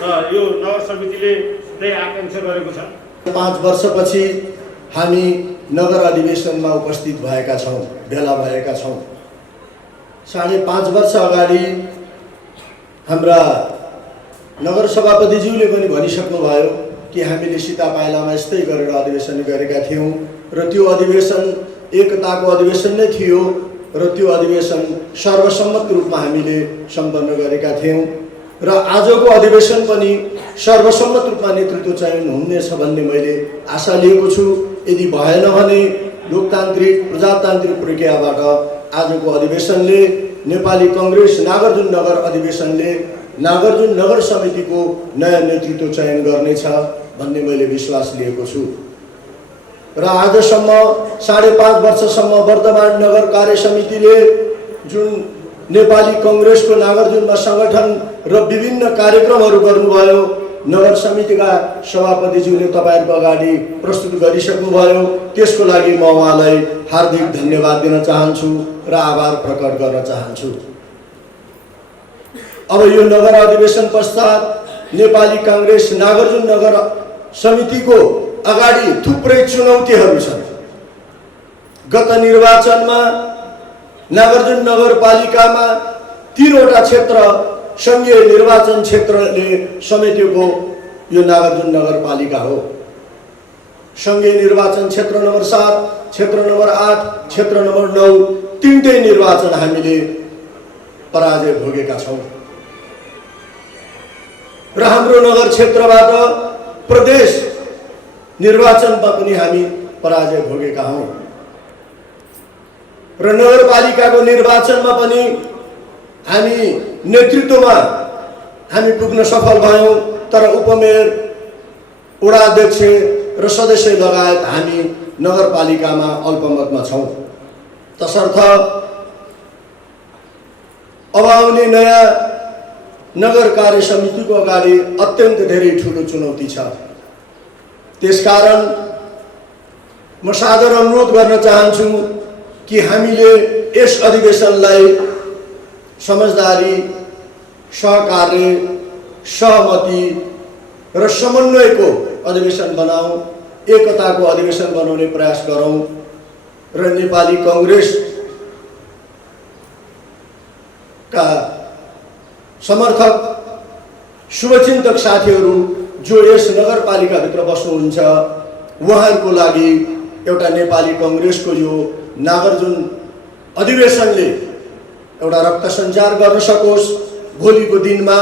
र यो नगर समितिले त्यही आकाङ्क्षा गरेको छ। 5 वर्षपछि हामी नगर अधिवेशनमा उपस्थित भएका छौँ, भेला भएका छौँ। 5.5 वर्ष अगाडि हाम्रा नगर सभापतिज्यूले पनि भनिसक्नुभयो कि हामीले सीता पाइलामा यस्तै गरेर अधिवेशन गरेका थियौँ र त्यो अधिवेशन एकताको अधिवेशन नै थियो र त्यो अधिवेशन सर्वसम्मत रूपमा हामीले सम्पन्न गरेका थियौँ र आजको अधिवेशन पनि सर्वसम्मत रूपमा नेतृत्व चयन हुनेछ भन्ने मैले आशा लिएको छु। यदि भएन भने लोकतान्त्रिक प्रजातान्त्रिक प्रक्रियाबाट आजको अधिवेशनले नेपाली कांग्रेस नागार्जुन नगर अधिवेशनले नागार्जुन नगर समितिको नयाँ नेतृत्व चयन गर्नेछ भन्ने मैले विश्वास लिएको छु र आजसम्म 5.5 वर्षसम्म वर्तमान नगर कार्य समितिले जुन नेपाली कांग्रेसको नागार्जुनमा संगठन र विभिन्न कार्यक्रमहरू गर्नुभयो नगर समितिका सभापतिज्यूले तपाईहरुको अगाडि प्रस्तुत गरिसक्नुभयो। त्यसको लागि म उहाँलाई हार्दिक धन्यवाद दिन चाहन्छु र आभार प्रकट गर्न चाहन्छु। अब यो नगर अधिवेशन पश्चात नेपाली कांग्रेस नागार्जुन नगर समितिको अगाडि थुप्रै चुनौतीहरू छन्। गत निर्वाचनमा नागार्जुन नगरपालिकामा 3 वटा क्षेत्र संघीय निर्वाचन क्षेत्रले समेटेको यो नागार्जुन नगरपालिका हो। संघीय निर्वाचन क्षेत्र नम्बर 7, क्षेत्र नम्बर 8, क्षेत्र नम्बर 9 तीनटै निर्वाचन हामीले पराजय भोगेका छौं र हाम्रो नगर क्षेत्रबाट प्रदेश निर्वाचनमा पनि हामी पराजय भोगेका हौं र नगरपालिकाको निर्वाचनमा पनि हामी नेतृत्वमा हामी पुग्न सफल भयौं तर उपमेयर वडा अध्यक्ष र सदस्य लगायत हामी नगरपालिकामा अल्पमतमा छौं। तसर्थ अब आउने नयाँ नगर कार्य समितिको अगाडि अत्यन्त धेरै ठूलो चुनौती छ। त्यसकारण म सादर अनुरोध गर्न चाहन्छु कि हामीले यस अधिवेशनलाई समझदारी, सहकार्य, सहमति र समन्वयको अधिवेशन बनाऊं, एकताको अधिवेशन बनाउने प्रयास गरौं र नेपाली कांग्रेस का समर्थक शुभचिन्तक साथीहरू जो यस नगरपालिकाभित्र बस्नुहुन्छ उहाँहरूको लागि एउटा नेपाली कङ्ग्रेसको यो नागार्जुन अधिवेशनले एउटा रक्त सञ्चार गर्न सकोस्, भोलिको दिनमा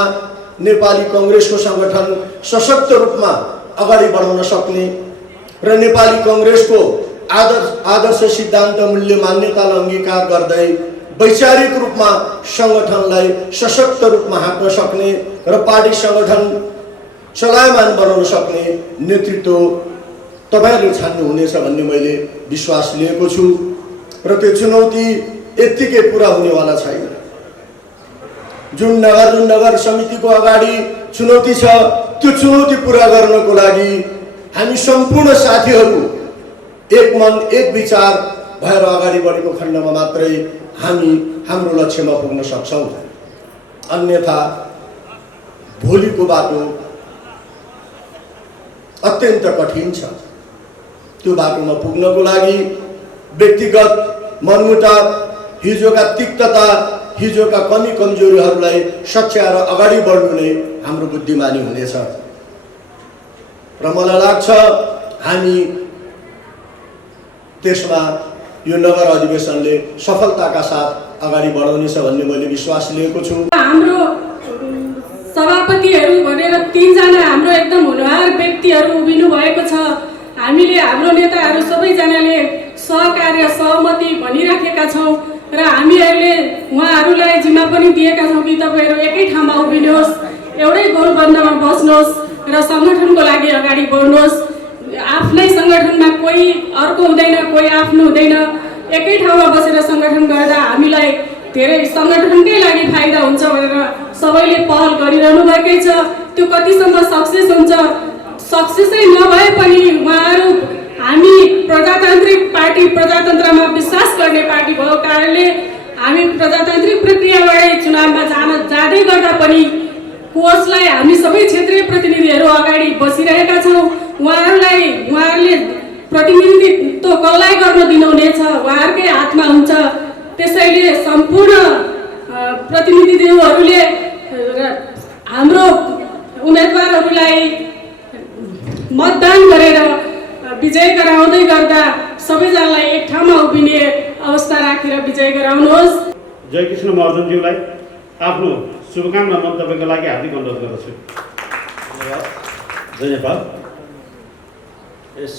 नेपाली कङ्ग्रेसको सङ्गठन सशक्त रूपमा अगाडि बढाउन सक्ने र नेपाली कङ्ग्रेसको आदर्श सिद्धान्त मूल्य मान्यतालाई अङ्गीकार गर्दै वैचारिक रूपमा सङ्गठनलाई सशक्त रूपमा हाँक्न सक्ने र पार्टी सङ्गठन चलायमान बनाउन सक्ने नेतृत्व तपाईँहरूले छान्नुहुनेछ भन्ने मैले विश्वास लिएको छु र त्यो चुनौती यत्तिकै पुरा हुनेवाला छैन। जुन नागार्जुन नगर समितिको अगाडि चुनौती छ त्यो चुनौती पुरा गर्नको लागि हामी सम्पूर्ण साथीहरू एक मन एक विचार भएर अगाडि बढेको खण्डमा मात्रै हामी हाम्रो लक्ष्यमा पुग्न सक्छौँ। अन्यथा भोलिको बाटो अत्यन्त कठिन छ। त्यो बाटोमा पुग्नको लागि व्यक्तिगत मनमुटाव, हिजोका तिक्तता, हिजोका कमी कमजोरीहरूलाई सच्याएर अगाडि बढ्नु नै हाम्रो बुद्धिमानी हुनेछ र मलाई लाग्छ हामी त्यसमा यो नगर अधिवेशनले सफलताका साथ अगाडि बढाउनेछ भन्ने मैले विश्वास लिएको छु। हाम्रो सभापतिहरू भनेर 3 जना हाम्रो एकदम हुनहार व्यक्तिहरू उभिनु भएको छ। हामीले हाम्रो नेताहरू सबैजनाले सहकार्य सहमति भनिराखेका छौँ र हामीहरूले उहाँहरूलाई जिम्मा पनि दिएका छौँ कि तपाईँहरू एकै ठाउँमा उभिनुहोस्, एउटै गोलबन्दमा बस्नुहोस् र सङ्गठनको लागि अगाडि बढ्नुहोस्। आफ्नै सङ्गठनमा कोही अर्को हुँदैन, कोही आफ्नो हुँदैन। एकै ठाउँमा बसेर सङ्गठन गर्दा हामीलाई धेरै सङ्गठनकै लागि फाइदा हुन्छ भनेर सबैले पहल गरिरहनु भएकै छ। त्यो कतिसम्म सक्सेस हुन्छ, सक्सेसै नभए पनि उहाँहरू हामी प्रजातान्त्रिक पार्टी, प्रजातन्त्रमा विश्वास गर्ने पार्टी भएको कारणले हामी प्रजातान्त्रिक प्रक्रियाबाटै चुनावमा जाँदै गर्दा पनि कोषलाई हामी सबै क्षेत्रीय प्रतिनिधिहरू अगाडि बसिरहेका छौँ। उहाँहरूले प्रतिनिधित्व कसलाई गर्न दिनुहुनेछ उहाँहरूकै हातमा हुन्छ। त्यसैले सम्पूर्ण प्रतिनिधिहरूले हाम्रो उम्मेदवारहरूलाई मतदान गरेर विजय गराउँदै गर्दा सबैजनालाई एक ठाउँमा उभिने अवस्था राखेर विजय गराउनुहोस्। जयकृष्ण महर्जनज्यूलाई आफ्नो शुभकामना मन्तव्यको लागि हार्दिक अनुरोध गर्दछु। जय नेपाल। यस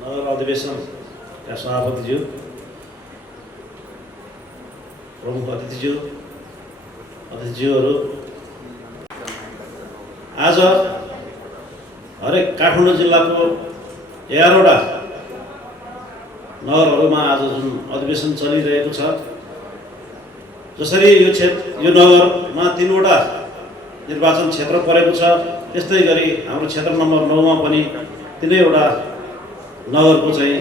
नगर अधिवेशनका सभापतिज्यू, प्रमुख अतिथिज्यूहरू, आज हरेक काठमाडौँ जिल्लाको 11वटा नगरहरूमा आज जुन अधिवेशन चलिरहेको छ, जसरी यो नगरमा 3वटा निर्वाचन क्षेत्र परेको छ, त्यस्तै गरी हाम्रो क्षेत्र नम्बर 9मा पनि 3वटा नगरको चाहिँ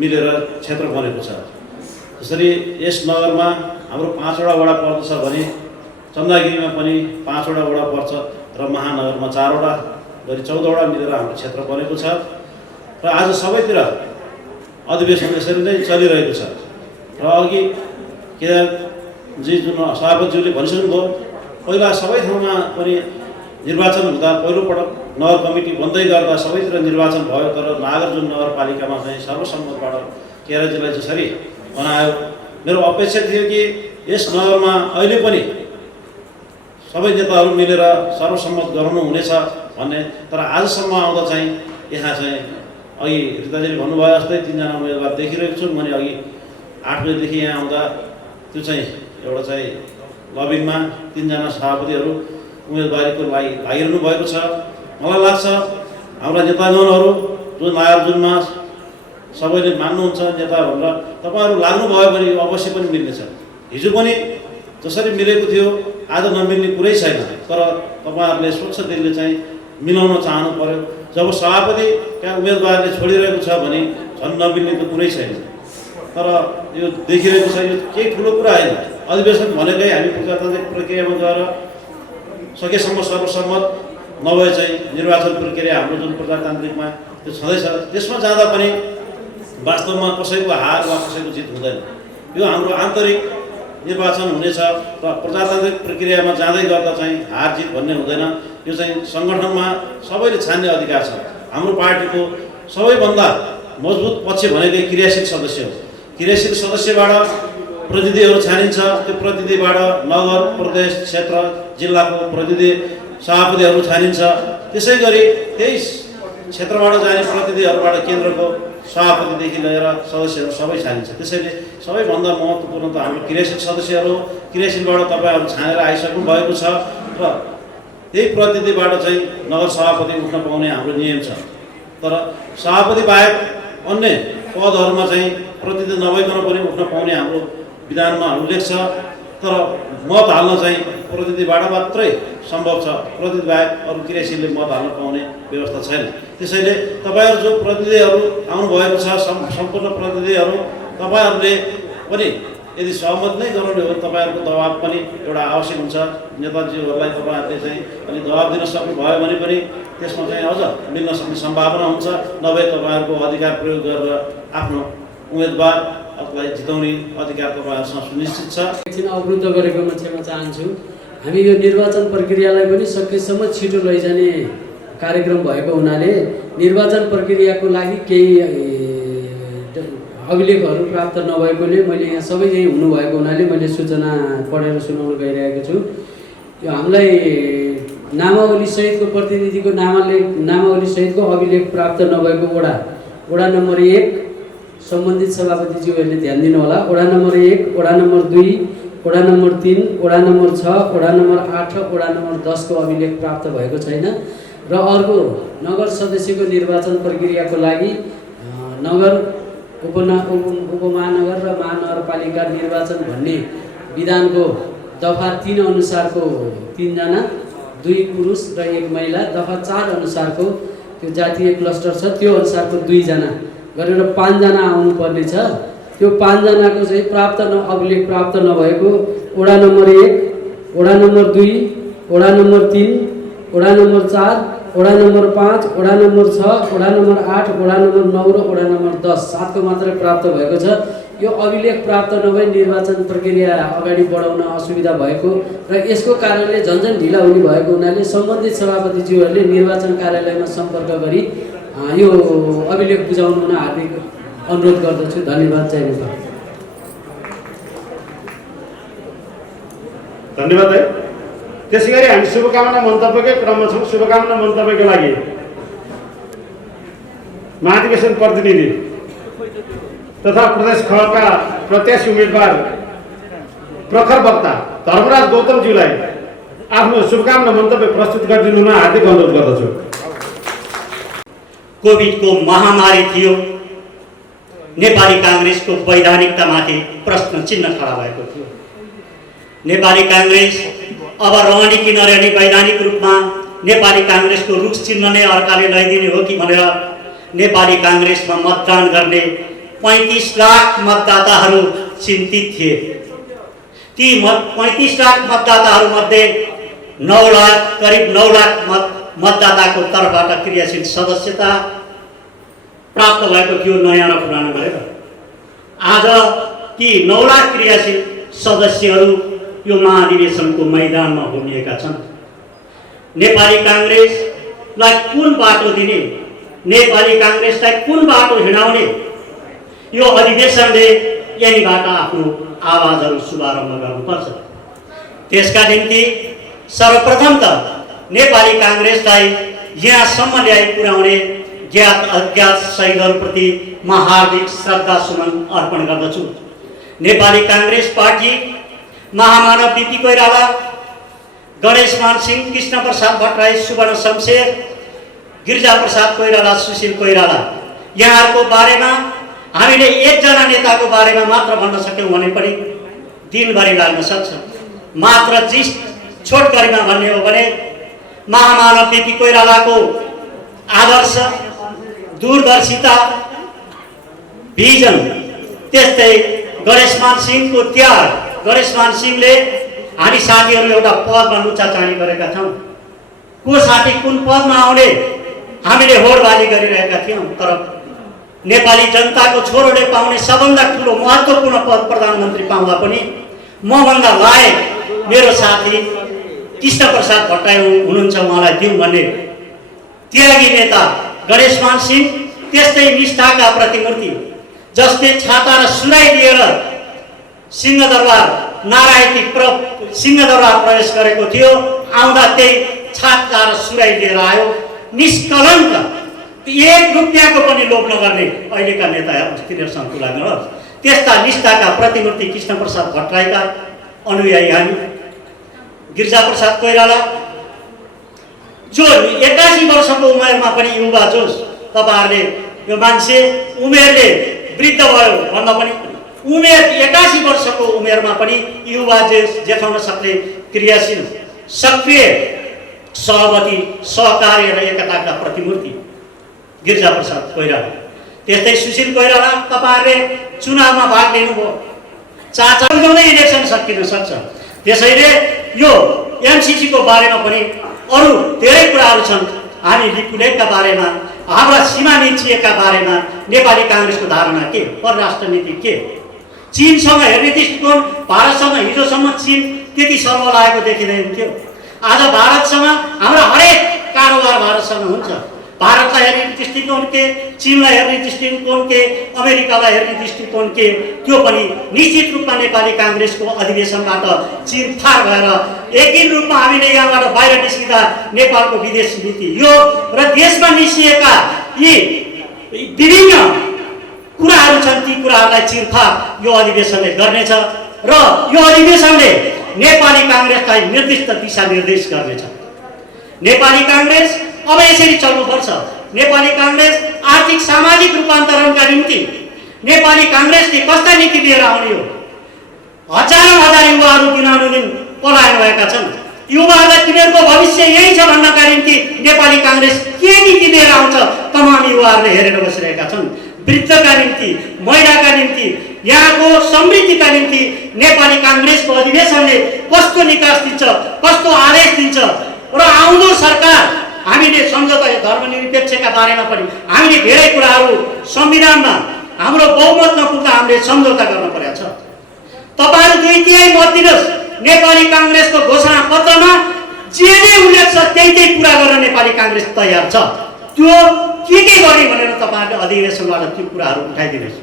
मिलेर क्षेत्र बनेको छ। जसरी यस नगरमा हाम्रो 5वटा वडा पर्दछ भने चन्दागिरीमा पनि 5वटा वडा पर्छ र महानगरमा 4वटा गरी 14वटा मिलेर हाम्रो क्षेत्र बनेको छ र आज सबैतिर अधिवेशन यसरी नै चलिरहेको छ। र अघि केदारजी जुन सभापतिज्यूले भनिसक्नुभयो, पहिला सबै ठाउँमा पनि निर्वाचन हुँदा पहिलोपटक नगर कमिटी बन्दै गर्दा सबैतिर निर्वाचन भयो, तर नागार्जुन नगरपालिकामा चाहिँ सर्वसम्मतबाट केदारजीलाई जसरी बनायो, मेरो अपेक्षा थियो कि यस नगरमा अहिले पनि सबै नेताहरू मिलेर सर्वसम्मत गराउनु हुनेछ भन्ने, तर आजसम्म आउँदा चाहिँ यहाँ चाहिँ अघि रिताजीले भन्नुभयो जस्तै 3 जना उम्मेदवार देखिरहेको छु। मैले अघि 8 बजेदेखि यहाँ आउँदा त्यो चाहिँ एउटा चाहिँ लबिङमा 3 जना सभापतिहरू उम्मेदवारीको लागि लागिरहनु भएको छ। मलाई लाग्छ हाम्रा नेतागणहरू जो नागार्जुनमा सबैले मान्नुहुन्छ नेता भनेर तपाईँहरू लाग्नुभयो भने यो अवश्य पनि मिल्नेछ। हिजो पनि जसरी मिलेको थियो आज नमिल्ने कुरै छैन, तर तपाईँहरूले स्वच्छ दिलले चाहिँ मिलाउन चाहनु पर्यो। जब सभापतिका उम्मेदवारले छोडिरहेको छ भने झन् नमिल्ने त कुरै छैन, तर यो देखिरहेको छ। यो केही ठुलो कुरा होइन। अधिवेशन भनेकै हामी प्रजातान्त्रिक प्रक्रियामा गएर सकेसम्म सर्वसम्मत नभए चाहिँ निर्वाचन प्रक्रिया हाम्रो जुन प्रजातान्त्रिकमा त्यो छँदैछ, त्यसमा जाँदा पनि वास्तवमा कसैको हार वा कसैको जित हुँदैन। यो हाम्रो आन्तरिक निर्वाचन हुनेछ र प्रजातान्त्रिक प्रक्रियामा जाँदै गर्दा चाहिँ हार जित भन्ने हुँदैन। यो चाहिँ सङ्गठनमा सबैले छान्ने अधिकार छ। हाम्रो पार्टीको सबैभन्दा मजबुत पक्ष भनेकै क्रियाशील सदस्य हो। क्रियाशील सदस्यबाट प्रतिनिधिहरू छानिन्छ। त्यो प्रतिनिधिबाट नगर, प्रदेश, क्षेत्र, जिल्लाको प्रतिनिधि सभापतिहरू छानिन्छ। त्यसै गरी त्यही क्षेत्रबाट जाने प्रतिनिधिहरूबाट केन्द्रको सभापतिदेखि लिएर सदस्यहरू सबै छानिन्छ। त्यसैले सबैभन्दा महत्त्वपूर्ण त हाम्रो क्रियाशील सदस्यहरू हो। क्रियाशीलबाट तपाईँहरू छानेर आइसक्नु भएको छ र त्यही प्रतिनिधिबाट चाहिँ नगर सभापति उठ्न पाउने हाम्रो नियम छ। तर सभापति बाहेक अन्य पदहरूमा चाहिँ प्रतिनिधि नभइकन पनि उठ्न पाउने हाम्रो विधानमा उल्लेख छ। तर मत हाल्न चाहिँ प्रतिनिधिबाट मात्रै सम्भव छ। प्रतिनिधि बाहेक अरू क्रियाशीलले मत हाल्न पाउने व्यवस्था छैन। त्यसैले तपाईँहरू जो प्रतिनिधिहरू आउनुभएको छ, सम्पूर्ण प्रतिनिधिहरू तपाईँहरूले पनि यदि सहमत नै गराउने हो तपाईँहरूको दबाब पनि एउटा आवश्यक हुन्छ। नेताजीहरूलाई तपाईँहरूले चाहिँ अलिक दबाब दिन सक्नुभयो भने पनि त्यसमा चाहिँ अझ मिल्न सक्ने सम्भावना हुन्छ। नभए तपाईँहरूको अधिकार प्रयोग गरेर आफ्नो उम्मेदवार अथवा जिताउने अधिकार तपाईँहरूसँग सुनिश्चित छ। एकछिन अवरुद्ध गरेकोमा क्षमा चाहन्छु। हामी यो निर्वाचन प्रक्रियालाई पनि सकेसम्म छिटो लैजाने कार्यक्रम भएको हुनाले निर्वाचन प्रक्रियाको लागि केही अभिलेखहरू प्राप्त नभएकोले मैले यहाँ सबै यहीँ हुनुभएको हुनाले मैले सूचना पढेर सुनाउन गइरहेको छु। यो हामीलाई नामावलीसहितको प्रतिनिधिको नामावलीसहितको अभिलेख प्राप्त नभएको वडा नम्बर 1 सम्बन्धित सभापतिज्यूहरूले ध्यान दिनु होला। वडा नम्बर 1, वडा नम्बर 2, वडा नम्बर 3, वडा नम्बर 6, वडा नम्बर 8 र वडा नम्बर 10 को अभिलेख प्राप्त भएको छैन। र अर्को नगर सदस्यको निर्वाचन प्रक्रियाको लागि नगर, उपमहानगर र महानगरपालिका निर्वाचन भन्ने विधानको दफा 3 अनुसारको 3 जना, 2 पुरुष र 1 महिला, दफा 4 अनुसारको त्यो जातीय क्लस्टर छ त्यो अनुसारको 2 जना गरेर 5 जना आउनुपर्ने छ। त्यो 5 जनाको चाहिँ अभिलेख प्राप्त नभएको वडा नम्बर 1, वडा नम्बर 2, वडा नम्बर 3, वडा नम्बर 4, वडा नम्बर 5, वडा नम्बर 6, वडा नम्बर 8, वडा नम्बर 9 र वडा नम्बर 10 7 को मात्रै प्राप्त भएको छ। यो अभिलेख प्राप्त नभई निर्वाचन प्रक्रिया अगाडि बढाउन असुविधा भएको र यसको कारणले झन्झन ढिला हुने भएको हुनाले सम्बन्धित सभापतिज्यूहरूले निर्वाचन कार्यालयमा सम्पर्क गरी यो अभिलेख बुझाउन हुन हार्दिक अनुरोध गर्दछु। धन्यवाद। जय नेपाल। धन्यवाद है। त्यसै गरी हामी शुभकामना मन्तव्यकै क्रममा छौँ। शुभकामना मन्तव्यको लागि महाधिवेशन प्रतिनिधि तथा प्रदेश खका प्रत्याशी उम्मेदवार प्रखर वक्ता धर्मराज गौतमज्यूलाई आफ्नो शुभकामना मन्तव्य प्रस्तुत गरिदिनु हुन हार्दिक अनुरोध गर्दछु। कोभिडको महामारी थियो। नेपाली काङ्ग्रेसको वैधानिकतामाथि प्रश्न चिन्ह खडा भएको थियो। नेपाली काङ्ग्रेस अब रहने कि नरहने वैधानिक रूपमा नेपाली काङ्ग्रेसको रुख चिन्ह नै अर्काले लैदिने हो कि भनेर नेपाली काङ्ग्रेसमा मतदान गर्ने 35 लाख मतदाताहरू चिन्तित थिए। ती 35 लाख मतदाताहरूमध्ये 9 लाख करिब 9 लाख मतदाताको तर्फबाट क्रियाशील सदस्यता प्राप्त भएको थियो नयाँ र पुरानो गरेर। आज ती 9 लाख क्रियाशील सदस्यहरू यो महाधिवेशनको मैदानमा उभिएका छन्। नेपाली काङ्ग्रेसलाई कुन बाटो दिने, नेपाली काङ्ग्रेसलाई कुन बाटो हिँडाउने यो अधिवेशनले यहीँबाट आफ्नो आवाजहरू शुभारम्भ गर्नुपर्छ। त्यसका निम्ति सर्वप्रथम त नेपाली काङ्ग्रेसलाई यहाँसम्म ल्याइ पुर्याउने ज्ञात अज्ञात शहीदहरूप्रति म हार्दिक श्रद्धा सुमन अर्पण गर्दछु। नेपाली काङ्ग्रेस पार्टी महामानव बिपी कोइराला, गणेशमान सिंह, कृष्ण प्रसाद भट्टराई, सुवर्ण शमशेर, गिरिजा प्रसाद कोइराला, सुशील कोइराला, यहाँहरूको बारेमा हामीले एकजना नेताको बारेमा मात्र भन्न सक्यौँ भने पनि दिनभरि लाग्न सक्छ। मात्र छोट गरिमा भन्ने हो भने महामानव बिपी कोइरालाको आदर्श, दूरदर्शिता, भिजन, त्यस्तै गणेशमान सिंहको त्याग। गणेशमान सिंहले हामी साथीहरू एउटा पदमा लुचाचाँडी गरेका थियौँ। को साथी कुन पदमा आउने हामीले होडबाजी गरिरहेका थियौँ। तर नेपाली जनताको छोरोले पाउने सबभन्दा ठुलो महत्त्वपूर्ण पद प्रधानमन्त्री पाउँदा पनि मभन्दा लायक मेरो साथी कृष्णप्रसाद भट्टराई हुनुहुन्छ, उहाँलाई दिउँ भन्ने त्यागी नेता गणेशमान सिंह, त्यस्तै निष्ठाका प्रतिमूर्ति जसले छाता र सुराई लिएर सिंहदरबार सिंहदरबार प्रवेश गरेको थियो, आउँदा त्यही छाता र सुराई लिएर आयो, निष्कलङ्क, 1 रुपियाँको पनि लोभ नगर्ने अहिलेका नेता तिनीहरूसँग तुलना गर्नुहोस्। त्यस्ता निष्ठाका प्रतिमूर्ति कृष्णप्रसाद भट्टराईका अनुयायी हामी। गिरिजाप्रसाद कोइराला जो 81 वर्षको उमेरमा पनि युवा, जोस् तपाईँहरूले यो मान्छे उमेरले वृद्ध भयो भन्दा पनि उमेर 81 वर्षको उमेरमा पनि युवा देखाउन सक्ने क्रियाशील सक्रिय सहमति सहकार्य र एकताका प्रतिमूर्ति गिरिजाप्रसाद कोइराला। त्यस्तै सुशील कोइराला, तपाईँहरूले चुनावमा भाग लिनुभयो, चाचाले इलेक्सन सकिन सक्छ। त्यसैले यो एमसिसीको बारेमा पनि अरू धेरै कुराहरू छन्। हामी लिपुलेखका बारेमा, हाम्रा सीमा निश्चयका बारेमा नेपाली काङ्ग्रेसको धारणा के, परराष्ट्र नीति के, चीनसँग हेर्ने दृष्टिकोण, भारतसँग हिजोसम्म चीन त्यति सर्व लागेको देखिँदैन थियो। आज भारतसँग हाम्रो हरेक कारोबार भारतसँग हुन्छ। भारतलाई हेर्ने दृष्टिकोण के, चीनलाई हेर्ने दृष्टिकोण के, अमेरिकालाई हेर्ने दृष्टिकोण के, त्यो पनि निश्चित रूपमा नेपाली काङ्ग्रेसको अधिवेशनबाट चिरफार भएर एकीन रूपमा हामीले यहाँबाट बाहिर निस्किँदा नेपालको विदेश नीति यो र देशमा निस्किएका यी विभिन्न कुराहरू छन्, ती कुराहरूलाई चिरफार यो अधिवेशनले गर्नेछ र यो अधिवेशनले नेपाली काङ्ग्रेसलाई निर्दिष्ट दिशा निर्देश गर्नेछ। नेपाली काङ्ग्रेस अब यसरी चल्नुपर्छ। नेपाली काङ्ग्रेस आर्थिक सामाजिक रूपान्तरणका निम्ति नेपाली काङ्ग्रेसले कस्ता नीति लिएर आउने हो? हजारौँ हजार युवाहरू दिनानुदिन पलायन भएका छन्। युवाहरूलाई तिनीहरूको भविष्य यही छ भन्नका निम्ति नेपाली काङ्ग्रेस के नीति लिएर आउँछ तमाम युवाहरूले हेरेर बसिरहेका छन्। वृद्धका निम्ति, महिलाका निम्ति, यहाँको समृद्धिका निम्ति नेपाली काङ्ग्रेसको अधिवेशनले कस्तो निकास दिन्छ, कस्तो आदेश दिन्छ र आउँदो सरकार हामीले सम्झौता धर्मनिरपेक्षका बारेमा पनि हामीले धेरै कुराहरू संविधानमा हाम्रो बहुमत नपुग्दा हामीले सम्झौता गर्न परेको छ। तपाईँहरू 2/3 मत दिनुहोस्। नेपाली काङ्ग्रेसको घोषणा पत्रमा जे उल्लेख छ त्यही पुरा गर्न नेपाली काङ्ग्रेस तयार छ। त्यो के गर्ने भनेर तपाईँहरूले अधिवेशनबाट त्यो कुराहरू उठाइदिनुहोस्।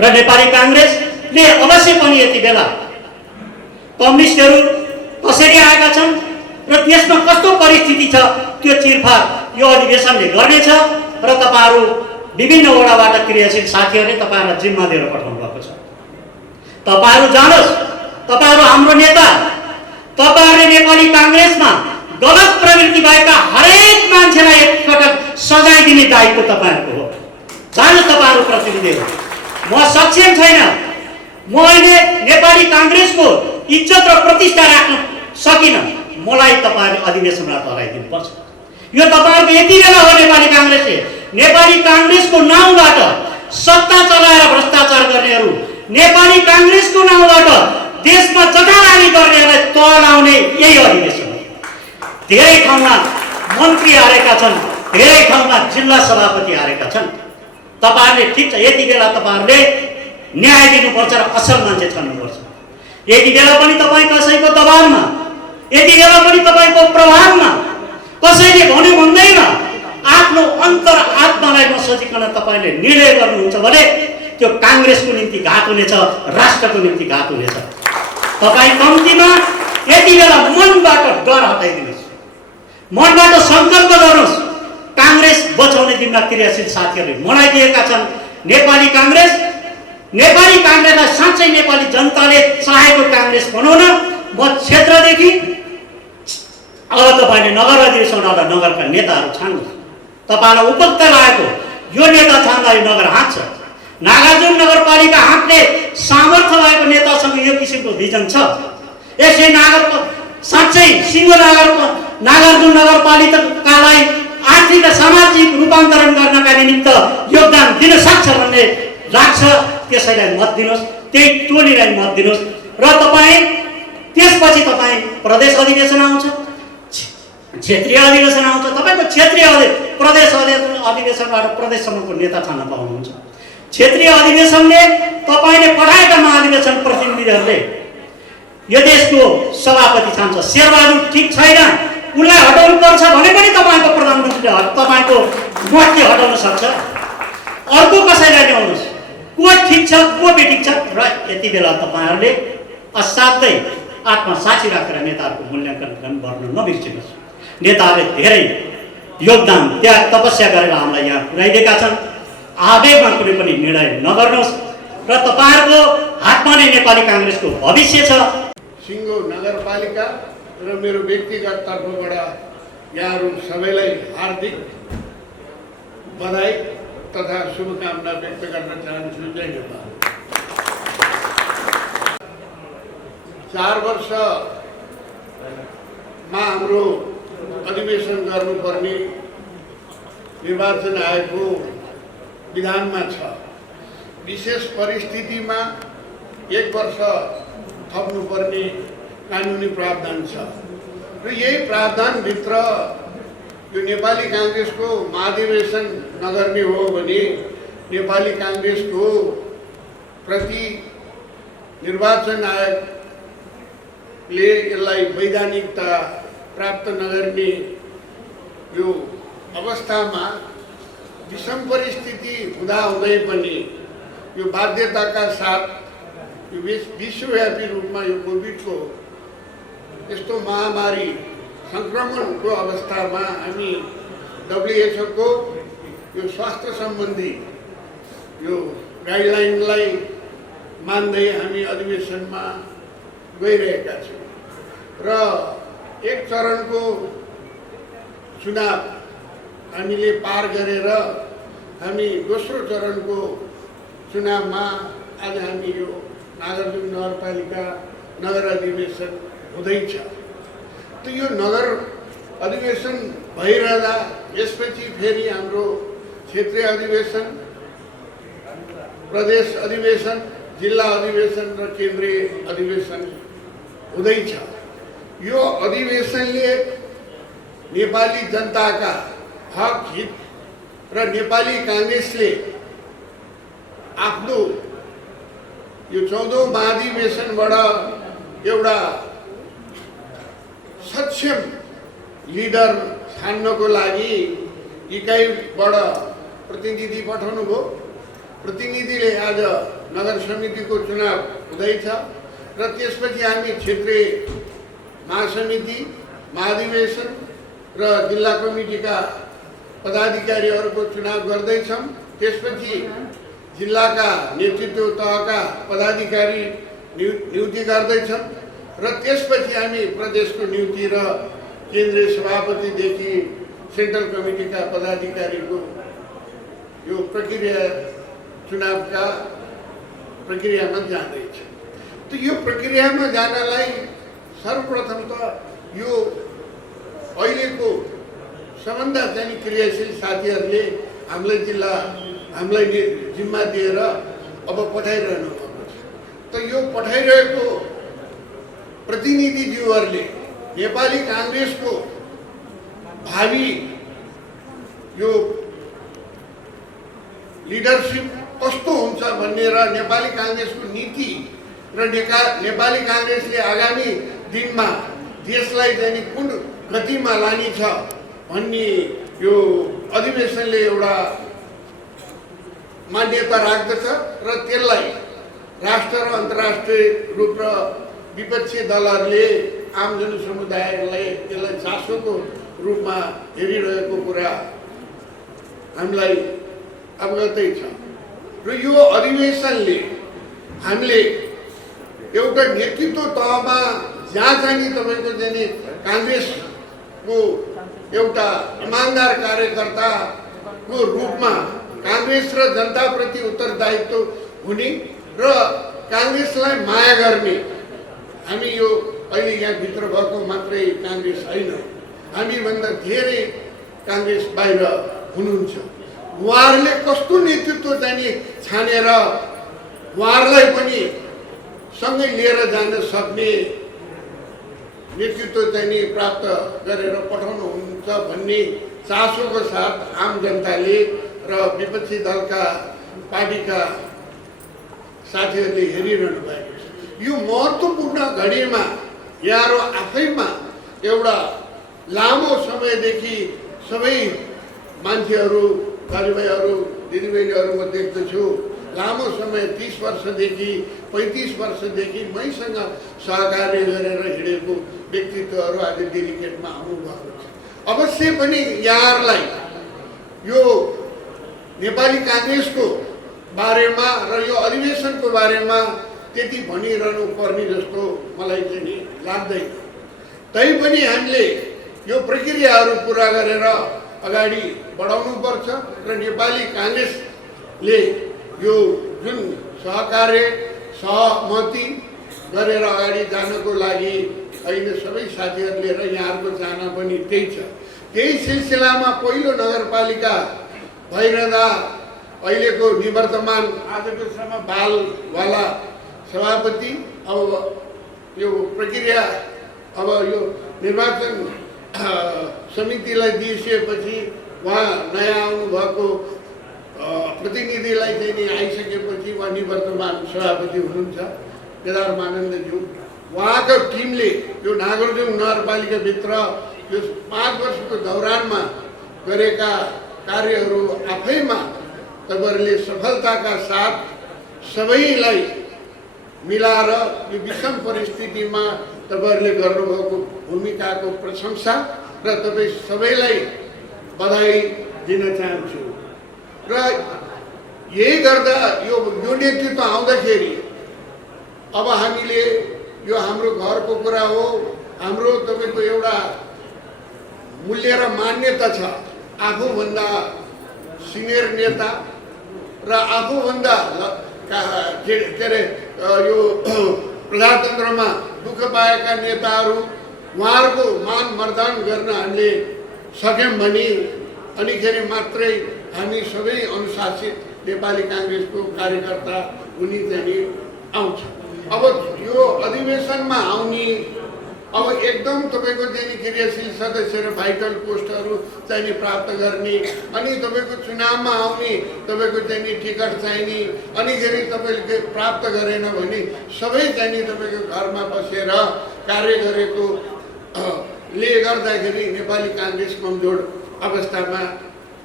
र नेपाली काङ्ग्रेसले अवश्य पनि यति बेला कम्युनिस्टहरू कसरी आएका छन् र देशमा कस्तो परिस्थिति छ त्यो चिरफार यो अधिवेशनले गर्नेछ र तपाईँहरू विभिन्न वडाबाट क्रियाशील साथीहरूले तपाईँहरूलाई जिम्मा दिएर पठाउनु भएको छ। तपाईँहरू जानुहोस्, तपाईँहरू हाम्रो नेता, तपाईँहरूले नेपाली काङ्ग्रेसमा गलत प्रवृत्ति भएका हरेक मान्छेलाई एकपटक सजाय दिने दायित्व तपाईँहरूको हो। जानुहोस् तपाईँहरू प्रतिनिधिहरू, म सक्षम छैन, म अहिले नेपाली काङ्ग्रेसको इज्जत र प्रतिष्ठा राख्न सकिनँ, मलाई तपाईँहरूले अधिवेशनबाट हराइदिनुपर्छ। यो तपाईँहरूको यति बेला हो। नेपाली काङ्ग्रेसको नाउँबाट सत्ता चलाएर भ्रष्टाचार गर्नेहरू, नेपाली काङ्ग्रेसको नाउँबाट देशमा जथालानी गर्नेहरूलाई तल लाउने यही अधिवेशन हो। धेरै ठाउँमा मन्त्री हारेका छन्, धेरै ठाउँमा जिल्ला सभापति हारेका छन्। तपाईँहरूले ठिक छ, यति बेला तपाईँहरूले न्याय दिनुपर्छ र असल मान्छे छान्नुपर्छ। यति बेला पनि तपाईँ कसैको दबावमा, यति बेला पनि तपाईँको प्रभावमा, कसैले भन्यो भन्दैमा आफ्नो अन्तर आत्मालाई नसोचिकन तपाईँले निर्णय गर्नुहुन्छ भने त्यो काङ्ग्रेसको निम्ति घात हुनेछ, राष्ट्रको निम्ति घात हुनेछ। तपाईँ कम्तीमा यति बेला मनबाट डर हटाइदिनुहोस्, मनबाट सङ्कल्प गर्नुहोस्। काङ्ग्रेस बचाउने दिनमा क्रियाशील साथीहरूले मनाइदिएका छन्। नेपाली काङ्ग्रेसलाई साँच्चै नेपाली जनताले चाहेको काङ्ग्रेस बनाउन म क्षेत्रदेखि अब तपाईँले नगर अधिवेशनबाट नगरका नेताहरू छान्नुहोस्। तपाईँलाई उपयुक्त लागेको यो नेता छान्दा यो नगर हाँक्छ। नागार्जुन नगरपालिका हाँक्ने सामर्थ्य भएको नेतासँग यो किसिमको भिजन छ। यसै साँच्चै नागार्जुन नगरपालिकालाई आर्थिक र सामाजिक रूपान्तरण गर्नका निमित्त योगदान दिन सक्छ भन्ने लाग्छ। त्यसैलाई मत दिनुहोस्, त्यही टोलीलाई मत दिनुहोस् र तपाईँ त्यसपछि तपाईँ प्रदेश अधिवेशन आउँछ, क्षेत्रीय अधिवेशन आउँछ। तपाईँको क्षेत्रीय प्रदेश अधिवेशनबाट प्रदेशसम्मको नेता छान्न पाउनुहुन्छ। क्षेत्रीय अधिवेशनले तपाईँले पठाएका महाधिवेशन प्रतिनिधिहरूले यो देशको सभापति छान्छ शेरबहादुर ठिक छैन, उसलाई हटाउनु पर्छ भने पनि तपाईँको प्रधानमन्त्रीले तपाईँको मन्त्री हटाउन सक्छ। अर्को कसैलाई ल्याउनुहोस्, को ठिक छ को बेठिक छ, र यति बेला तपाईँहरूले असाध्यै आत्मसाक्षी राखेर नेताहरूको मूल्याङ्कन गर्न नबिर्सिनुहोस्। नेताहरूले धेरै योगदान त्याग तपस्या गरेर हामीलाई यहाँ पुर्याइदिएका छन्। आवेगमा कुनै पनि निर्णय नगर्नुहोस् र तपाईँहरूको हातमा नै नेपाली काङ्ग्रेसको भविष्य छ। सिङ्गो नगरपालिका र मेरो व्यक्तिगत तर्फबाट यहाँहरू सबैलाई हार्दिक बधाई तथा शुभकामना व्यक्त गर्न चाहन्छु। जय नेपाल। 4 वर्षमा हाम्रो अधिवेशन गर्नुपर्ने निर्वाचन आयोगको विधानमा छ। विशेष परिस्थितिमा 1 वर्ष थप्नुपर्ने कानुनी प्रावधान छ र यही प्रावधानभित्र यो नेपाली काङ्ग्रेसको महाधिवेशन नगर्ने हो भने नेपाली काङ्ग्रेसको प्रति निर्वाचन आयोगले यसलाई वैधानिकता प्राप्त नगर्ने यो अवस्थामा विषम परिस्थिति हुँदाहुँदै पनि यो बाध्यताका साथ यो विश्वव्यापी रूपमा यो कोभिडको यस्तो महामारी सङ्क्रमणको अवस्थामा हामी WHO को यो स्वास्थ्य सम्बन्धी यो गाइडलाइनलाई मान्दै हामी अधिवेशनमा गइरहेका छौँ र 1 चरणको चुनाव हामीले पार गरेर हामी दोस्रो चरणको चुनावमा आज हामी यो नागार्जुन नगरपालिका नगर अधिवेशन हुँदैछ। त यो नगर अधिवेशन भइरहँदा यसपछि फेरि हाम्रो क्षेत्रीय अधिवेशन, प्रदेश अधिवेशन, जिल्ला अधिवेशन र केन्द्रीय अधिवेशन हुँदैछ। यो अधिवेशनले नेपाली जनताका हक हित र नेपाली काङ्ग्रेसले आफ्नो यो 14औं महाधिवेशनबाट एउटा सक्षम लिडर छान्नको लागि इकाइबाट प्रतिनिधि पठाउनु भयो। प्रतिनिधिले आज नगर समितिको चुनाव हुँदैछ र त्यसपछि हामी क्षेत्रीय महासमिति, महाधिवेशन र जिल्ला कमिटीका पदाधिकारीहरूको चुनाव गर्दैछौँ। त्यसपछि जिल्लाका नेतृत्व तहका पदाधिकारी नियुक्ति गर्दैछौँ र त्यसपछि हामी प्रदेशको नियुक्ति र केन्द्रीय सभापतिदेखि सेन्ट्रल कमिटीका पदाधिकारीको यो प्रक्रिया चुनावका प्रक्रियामा जाँदैछ। त यो प्रक्रियामा जानलाई सर्वप्रथम त यो अहिलेको सबभन्दा चाहिँ क्रियाशील साथीहरूले हामीलाई जिम्मा दिएर अब पठाइरहनु भएको छ। त यो पठाइरहेको प्रतिनिधिज्यूहरूले नेपाली काङ्ग्रेसको भावी यो लिडरसिप कस्तो हुन्छ भन्ने र नेपाली काङ्ग्रेसको नीति र नेपाली काङ्ग्रेसले आगामी दिनमा देशलाई चाहिँ कुन गतिमा लाने छ भन्ने यो अधिवेशनले एउटा मान्यता राख्दछ र त्यसलाई राष्ट्र र अन्तर्राष्ट्रिय रूप र विपक्षी दलहरूले आम जनसमुदायलाई त्यसलाई चासोको रूपमा हेरिरहेको कुरा हामीलाई अवगतै छ र यो अधिवेशनले हामीले एउटा नेतृत्व तहमा जहाँ चाहिँ तपाईँको चाहिँ काङ्ग्रेसको एउटा इमान्दार कार्यकर्ताको रूपमा काङ्ग्रेस र जनताप्रति उत्तरदायित्व हुने र काङ्ग्रेसलाई माया गर्ने, हामी यो अहिले यहाँभित्र भएको मात्रै काङ्ग्रेस होइन, हामीभन्दा धेरै काङ्ग्रेस बाहिर हुनुहुन्छ। उहाँहरूले कस्तो नेतृत्व चाहिँ छानेर उहाँहरूलाई पनि सँगै लिएर जान सक्ने नेतृत्व चाहिँ प्राप्त गरेर पठाउनुहुन्छ भन्ने चासोको साथ आम जनताले र विपक्षी दलका पार्टीका साथीहरूले हेरिरहनु भएको छ। यो महत्त्वपूर्ण घडीमा यहाँहरू आफैमा एउटा लामो समयदेखि सबै मान्छेहरू दाजुभाइहरू दिदीबहिनीहरू म देख्दछु लामो समय 30 वर्षदेखि 35 वर्षदेखि मैसँग सहकार्य गरेर हिँडेको व्यक्तित्वहरू आज डेलिगेटमा आउनुभएको छ। अवश्य पनि यहाँहरूलाई यो नेपाली काङ्ग्रेसको बारेमा र यो अधिवेशनको बारेमा त्यति भनिरहनु पर्ने जस्तो मलाई चाहिँ नि लाग्दैन। तैपनि हामीले यो प्रक्रियाहरू पुरा गरेर अगाडि बढाउनुपर्छ र नेपाली काङ्ग्रेसले यो जुन सहकार्य सहमति गरेर अगाडि जानको लागि अहिले सबै साथीहरूले र यहाँहरूको चाहना पनि त्यही छ। त्यही सिलसिलामा पहिलो नगरपालिका भइरहँदा अहिलेको निवर्तमान आजको समय बालवाला सभापति अब यो प्रक्रिया अब यो निर्वाचन समितिलाई दिइसकेपछि उहाँ नयाँ आउनुभएको प्रतिनिधिलाई चाहिँ नि आइसकेपछि उहाँ निवर्तमान सभापति हुनुहुन्छ केदार मानन्दज्यू। उहाँको टिमले यो नागरजुङ नगरपालिकाभित्र यो 5 वर्षको दौरानमा गरेका कार्यहरू आफैमा तपाईँहरूले सफलताका साथ सबैलाई मिलाएर यो विषम परिस्थितिमा तपाईँहरूले गर्नुभएको भूमिकाको प्रशंसा र तपाईँ सबैलाई बधाई दिन चाहन्छु। र यही गर्दा यो नेतृत्व आउँदाखेरि अब हामीले यो हाम्रो घरको कुरा हो, हाम्रो तपाईँको एउटा मूल्य र मान्यता छ। आफूभन्दा सिनियर नेता र आफूभन्दा के अरे यो प्रजातन्त्रमा दुःख पाएका नेताहरू उहाँहरूको मान मर्दन गर्न हामीले सक्यौँ भने अनिखेरि मात्रै हामी सबै अनुशासित नेपाली काङ्ग्रेसको कार्यकर्ता हुने चाहिँ आउँछ। अब यो अधिवेशनमा आउने अब एकदम तपाईँको चाहिँ क्रियाशील सदस्य र भाइटल पोस्टहरू चाहिँ प्राप्त गर्ने अनि तपाईँको चुनावमा आउने तपाईँको चाहिँ टिकट चाहिने अनिखेरि तपाईँले प्राप्त गरेन भने सबै चाहिँ तपाईँको घरमा बसेर कार्य गरेको ले गर्दाखेरि नेपाली काङ्ग्रेस कमजोर अवस्थामा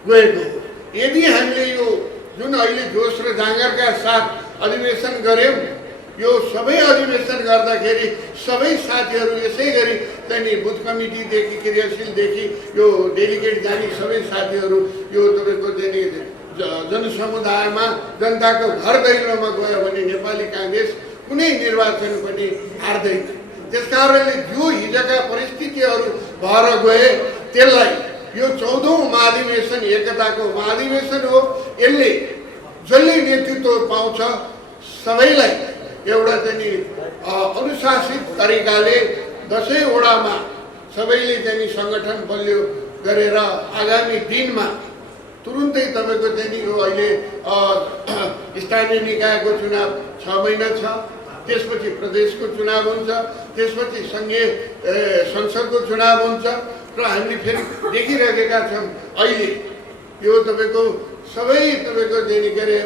गएको हो। यदि हामीले यो जुन अहिले जोस र जाँगरका साथ अधिवेशन गऱ्यौँ यो सबै अधिवेशन गर्दाखेरि सबै साथीहरू यसै गरी चाहिँ बुथ कमिटीदेखि क्रियाशीलदेखि यो डेलिगेट जाने सबै साथीहरू यो तपाईँको चाहिँ जनसमुदायमा जनताको घर दैलोमा गयो भने नेपाली काङ्ग्रेस कुनै निर्वाचन पनि हार्दैन। त्यसकारणले जो हिजोका परिस्थितिहरू भएर गए त्यसलाई यो 14औं महाधिवेशन एकताको महाधिवेशन हो। यसले जसले नेतृत्व पाउँछ सबैलाई एउटा चाहिँ अनुशासित तरिकाले 10 वडामा सबैले चाहिँ सङ्गठन बलियो गरेर आगामी दिनमा तुरुन्तै तपाईँको चाहिँ यो अहिले स्थानीय निकायको चुनाव 6 महिना छ, त्यसपछि प्रदेशको चुनाव हुन्छ, त्यसपछि सङ्घीय संसदको चुनाव हुन्छ र हामीले फेरि देखिरहेका छौँ अहिले यो तपाईँको सबै तपाईँको चाहिँ के अरे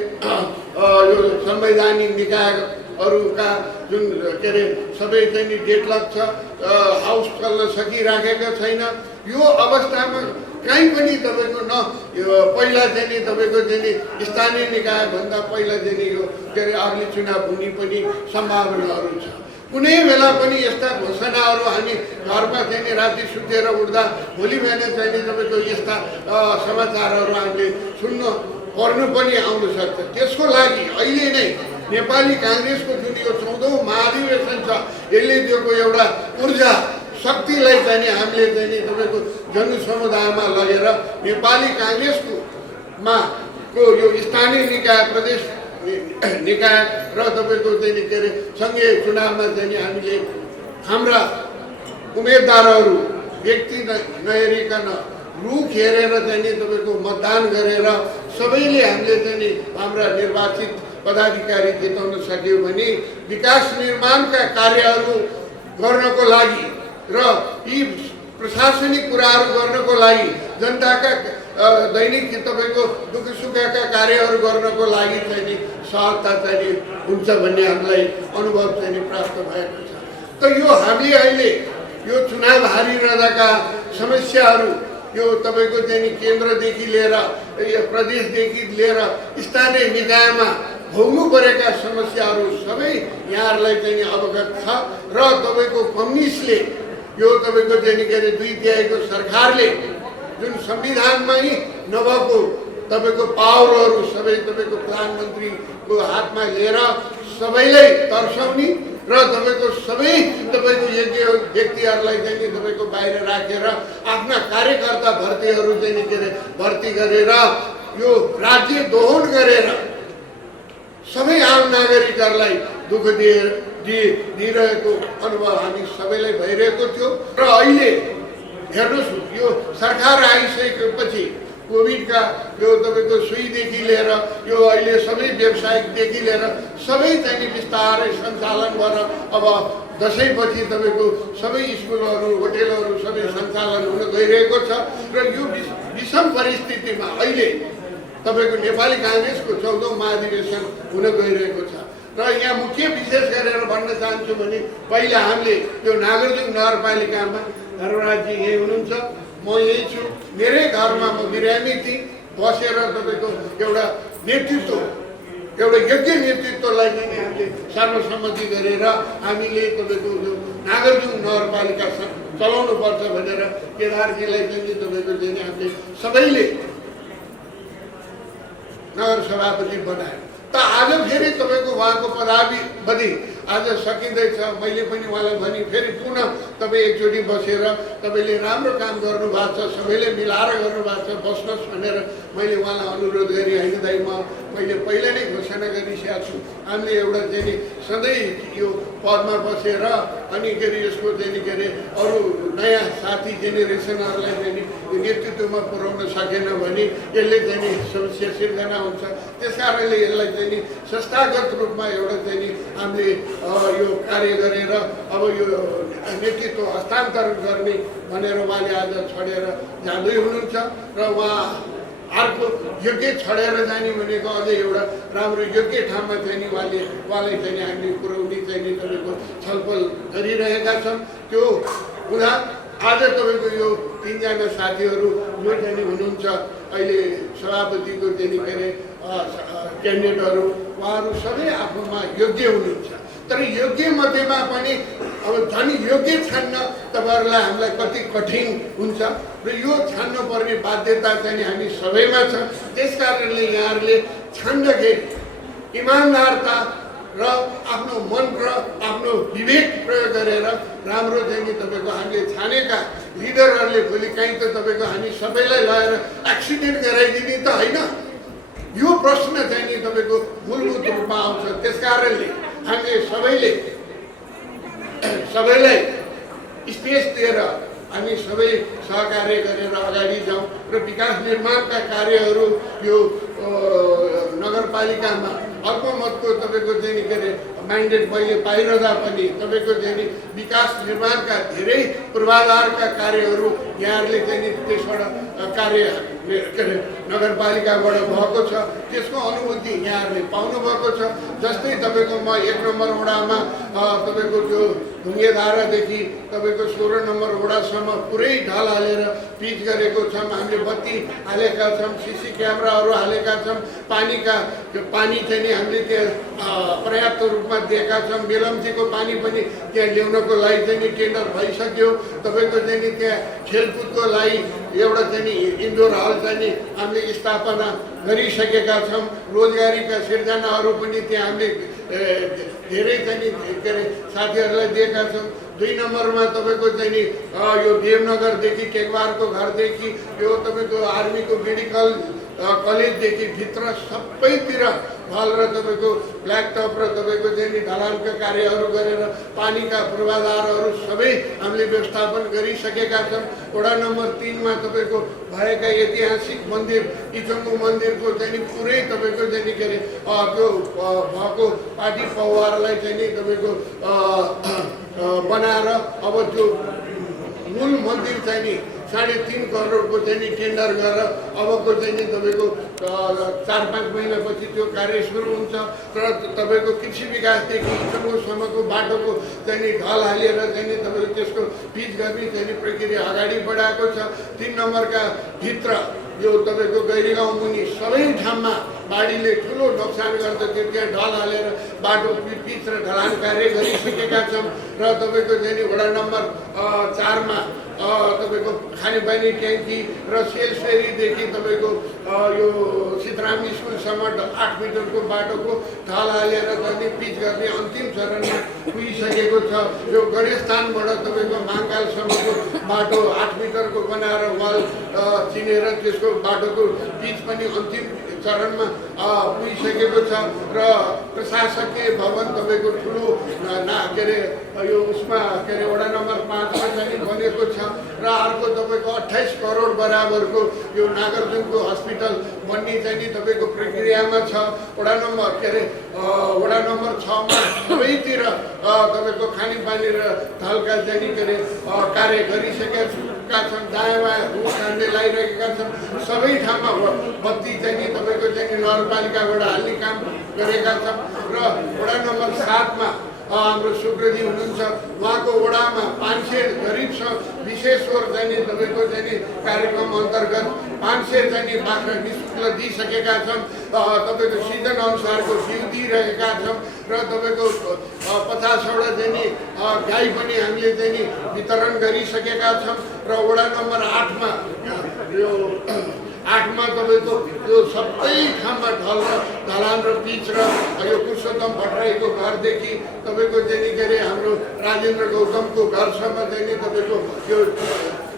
यो संवैधानिक निकायहरूका जुन के अरे सबै चाहिँ डेडलक छ, हाउस चल्न सकिराखेको छैन। यो अवस्थामा कहीँ पनि तपाईँको न यो पहिला चाहिँ तपाईँको चाहिँ स्थानीय निकायभन्दा पहिला चाहिँ यो के अरे अग्ली चुनाव हुने पनि सम्भावनाहरू छ। कुनै बेला पनि यस्ता घोषणाहरू हामी घरमा चाहिँ राति सुतेर उठ्दा भोलि बिहान चाहिँ तपाईँको यस्ता समाचारहरू हामीले सुन्न पर्नु पनि आउन सक्छ। त्यसको लागि अहिले नै नेपाली काङ्ग्रेसको जुन यो 14औं महाधिवेशन छ यसले दिएको एउटा ऊर्जा शक्तिलाई चाहिँ हामीले चाहिँ तपाईँको जनसमुदायमा लगेर नेपाली काङ्ग्रेसको यो स्थानीय निकाय प्रदेश निकाय र तपाईँको चाहिँ के अरे सङ्घीय चुनावमा चाहिँ हामीले हाम्रा उम्मेदवारहरू व्यक्ति नहेरिकन रुख हेरेर चाहिँ तपाईँको मतदान गरेर सबैले हामीले चाहिँ हाम्रा निर्वाचित पदाधिकारी जिताउन सक्यौँ भने विकास निर्माणका कार्यहरू गर्नको लागि र यी प्रशासनिक कुराहरू गर्नको लागि जनताका दैनिक तपाईँको दुःख सुखका कार्यहरू गर्नको लागि चाहिँ नि सहजता चाहिँ नि हुन्छ भन्ने हामीलाई अनुभव चाहिँ नि प्राप्त भएको छ। त यो हामीले अहिले यो चुनाव हारिरहँदाका समस्याहरू यो तपाईँको चाहिँ नि केन्द्रदेखि लिएर यो प्रदेशदेखि लिएर स्थानीय निकायमा भोग्नु परेका समस्याहरू सबै यहाँहरूलाई चाहिँ नि अवगत छ र तपाईँको कम्युनिस्टले यो तपाईँको चाहिँ नि के अरे 2/3 सरकारले जुन संविधानमै नभएको तपाईँको पावरहरू सबै तपाईँको प्रधानमन्त्रीको हातमा लिएर सबैलाई तर्साउने र तपाईँको सबै तपाईँको योग्य व्यक्तिहरूलाई चाहिँ नि तपाईँको बाहिर राखेर आफ्ना कार्यकर्ता भर्तीहरू चाहिँ नि के अरे भर्ती गरेर यो राज्य दोहन गरेर सबै आम नागरिकहरूलाई दुःख दिइरहेको अनुभव हामी सबैलाई भइरहेको थियो। र अहिले हेर्नुहोस् यो सरकार आइसकेपछि कोभिडका यो तपाईँको सुईदेखि लिएर यो अहिले सबै व्यवसायिकदेखि लिएर सबै चाहिँ बिस्तारै सञ्चालन भएर अब दसैँपछि तपाईँको सबै स्कुलहरू होटेलहरू सबै सञ्चालन हुन गइरहेको छ। र यो विषम परिस्थितिमा अहिले तपाईँको नेपाली काङ्ग्रेसको 14औं महाधिवेशन हुन गइरहेको छ। र यहाँ मुख्य विशेष गरेर भन्न चाहन्छु भने पहिला हामीले यो नागरजुङ नगरपालिकामा धर्मराजी यही हुनुहुन्छ, म यही छु, मेरै घरमा म बिरामी थिएँ, बसेर तपाईँको एउटा नेतृत्व एउटा योग्य नेतृत्वलाई चाहिँ हामीले सर्वसम्मति गरेर हामीले तपाईँको जो नागरजुङ नगरपालिका चलाउनु पर्छ भनेर केदारजीलाई चाहिँ तपाईँको चाहिँ हामीले सबैले नगर सभापति बनायो। त आज फेरि तपाईँको उहाँको पदावधि आज सकिँदैछ। मैले पनि उहाँलाई भने फेरि पुनः तपाईँ एकचोटि बसेर तपाईँले राम्रो काम गर्नुभएको छ, सबैले मिलाएर गर्नुभएको छ, बस्नुहोस् भनेर मैले उहाँलाई अनुरोध गरेँ। होइन दाइ, मैले पहिला नै घोषणा गरिसकेको छु, हामीले एउटा चाहिँ नि सधैँ यो पदमा बसेर अनि के अरे यसको चाहिँ नि के अरे अरू नयाँ साथी जेनेरेसनहरूलाई चाहिँ नि नेतृत्वमा पुर्याउन सकेन भने यसले चाहिँ नि समस्या सिर्जना हुन्छ। त्यस कारणले यसलाई चाहिँ नि संस्थागत रूपमा एउटा चाहिँ नि हामीले यो कार्य गरेर अब यो नेतृत्व हस्तान्तरण गर्ने भनेर उहाँले आज छोडेर जाँदै हुनुहुन्छ। र उहाँ अर्को योग्य छोडेर जाने भनेको अझै एउटा राम्रो योग्य ठाउँमा चाहिँ नि उहाँलाई चाहिँ नि हामीले पुर्याउने चाहिँ नि तपाईँको छलफल गरिरहेका छौँ। त्यो हुँदा आज तपाईँको यो 3 जना साथीहरू जो चाहिँ नि हुनुहुन्छ अहिले सभापतिको चाहिँ नि के अरे क्यान्डिडेटहरू, उहाँहरू सबै आफूमा योग्य हुनुहुन्छ। तर योग्य मध्येमा पनि अब झन् योग्य छान्न तपाईँहरूलाई हामीलाई कति कठिन हुन्छ र यो छान्न पर्ने बाध्यता चाहिँ नि हामी सबैमा छ। त्यस कारणले यहाँहरूले छान्दाखेरि इमान्दारता र आफ्नो मन र आफ्नो विवेक प्रयोग गरेर राम्रो चाहिँ नि तपाईँको हामीले छानेका लिडरहरूले भोलि कहीँ त तपाईँको हामी सबैलाई लगेर एक्सिडेन्ट गराइदिने त होइन, यो प्रश्न चाहिँ नि तपाईँको मूलभूत रूपमा आउँछ। त्यस कारणले हामीले सबैलाई स्पेस दिएर हामी सबै सहकार्य गरेर अगाडि जाउँ र विकास निर्माणका कार्यहरू यो नगरपालिकामा अल्पमतको तपाईँको चाहिँ नि के अरे माइन्डेड मैले पाइरहँदा पनि तपाईँको चाहिँ नि विकास निर्माणका धेरै पूर्वाधारका कार्यहरू यहाँहरूले चाहिँ नि त्यसबाट कार्य के अरे नगरपालिकाबाट भएको छ, त्यसको अनुभूति यहाँहरूले पाउनुभएको छ। जस्तै तपाईँको म 1 नम्बर वडामा तपाईँको त्यो ढुङ्गेधारादेखि तपाईँको 16 नम्बर वडासम्म पुरै ढल हालेर पिच गरेको छौँ, हामीले बत्ती हालेका छौँ, सिसी क्यामेराहरू हालेका छौँ, पानी चाहिँ नि हामीले त्यहाँ पर्याप्त रूपमा दिएका छौँ। बेलम्चीको पानी पनि त्यहाँ ल्याउनको लागि चाहिँ नि टेन्डर भइसक्यो। तपाईँको चाहिँ नि त्यहाँ खेलकुदको लागि एउटा चाहिँ नि इन्डोर हल चाहिँ नि हामीले स्थापना गरिसकेका छौँ। रोजगारीका सिर्जनाहरू पनि त्यहाँ हामीले धेरै चाहिँ नि के अरे साथीहरूलाई दिएका छौँ। 2 नम्बरमा तपाईँको चाहिँ नि यो देवनगरदेखि टेकवारको घरदेखि यो तपाईँको आर्मीको मेडिकल कलेजदेखि भित्र सबैतिर भल र तपाईँको ब्ल्याकटप र तपाईँको चाहिँ नि ढलानका कार्यहरू गरेर पानीका पूर्वाधारहरू सबै हामीले व्यवस्थापन गरिसकेका छौँ। वडा नम्बर 3मा तपाईँको भएका ऐतिहासिक मन्दिर इचङ्गु मन्दिरको चाहिँ नि पुरै तपाईँको चाहिँ नि के अरे त्यो भएको पार्टी पौवारलाई चाहिँ नि तपाईँको बनाएर अब त्यो मूल मन्दिर चाहिँ नि 3.5 करोडको चाहिँ नि टेन्डर गरेर अबको चाहिँ नि तपाईँको 4-5 महिनापछि त्यो कार्य सुरु हुन्छ र तपाईँको कृषि विकासदेखि इन्टरकोसम्मको बाटोको चाहिँ नि ढल हालेर चाहिँ नि तपाईँको त्यसको पिच गर्ने चाहिँ नि प्रक्रिया अगाडि बढाएको छ। 3 नम्बरका भित्र यो तपाईँको गैरीगाउँ मुनि सबै ठाउँमा बाढीले ठुलो नोक्सान गर्दा त्यहाँ ढल हालेर बाटो पिच र ढलान कार्य गरिसकेका छौँ र तपाईँको चाहिँ नि वडा नम्बर 4 मा तपाईँको खानेपानी ट्याङ्की र सेल्सफेरीदेखि तपाईँको यो सीताराम स्कुलसम्म 8 मिटरको बाटोको ढल हालेर चाहिँ पिच गर्ने अन्तिम चरणमा पुगिसकेको छ। यो गणेशस्थानबाट तपाईँको महाकालसम्मको बाटो 8 मिटरको बनाएर वाल चिनेर त्यसको बाटोको पिच पनि अन्तिम चरणमा पुगिसकेको छ र प्रशासकीय भवन तपाईँको ठुलो के अरे यो उसमा के अरे वडा नम्बर 5 मा चाहिँ बनेको छ र अर्को तपाईँको 28 करोड बराबरको यो नागार्जुनको हस्पिटल बन्ने चाहिँ नि तपाईँको प्रक्रियामा छ। वडा नम्बर के अरे वडा नम्बर 6 मा सबैतिर तपाईँको खानेपानी र ढलका चाहिँ के अरे कार्य गरिसकेका छन्। दायाँ बायाँ रुख हान्ने लगाइरहेका छन्। सबै ठाउँमा बत्ती चाहिँ नि तपाईँको चाहिँ नगरपालिकाबाट हाल्ने काम गरेका छन् र वडा नम्बर 7 मा हाम्रो सुब्रजी हुनुहुन्छ, उहाँको वडामा 500 गरिब विशेषवर चाहिँ नि तपाईँको चाहिँ नि कार्यक्रम अन्तर्गत 500 चाहिँ नि बाख्रा निःशुल्क दिइसकेका छन्। तपाईँको सिजन अनुसारको बिउ दिइरहेका छौँ र तपाईँको 50वटा चाहिँ नि गाई पनि हामीले चाहिँ नि वितरण गरिसकेका छौँ र वडा नम्बर 8 मा यो 8 मा तपाईँको यो सबै ठाउँमा ढलान र पिच र यो पुरुषोत्तम भट्टराईको घरदेखि तपाईँको चाहिँ नि के अरे हाम्रो राजेन्द्र गौतमको घरसम्म चाहिँ नि तपाईँको यो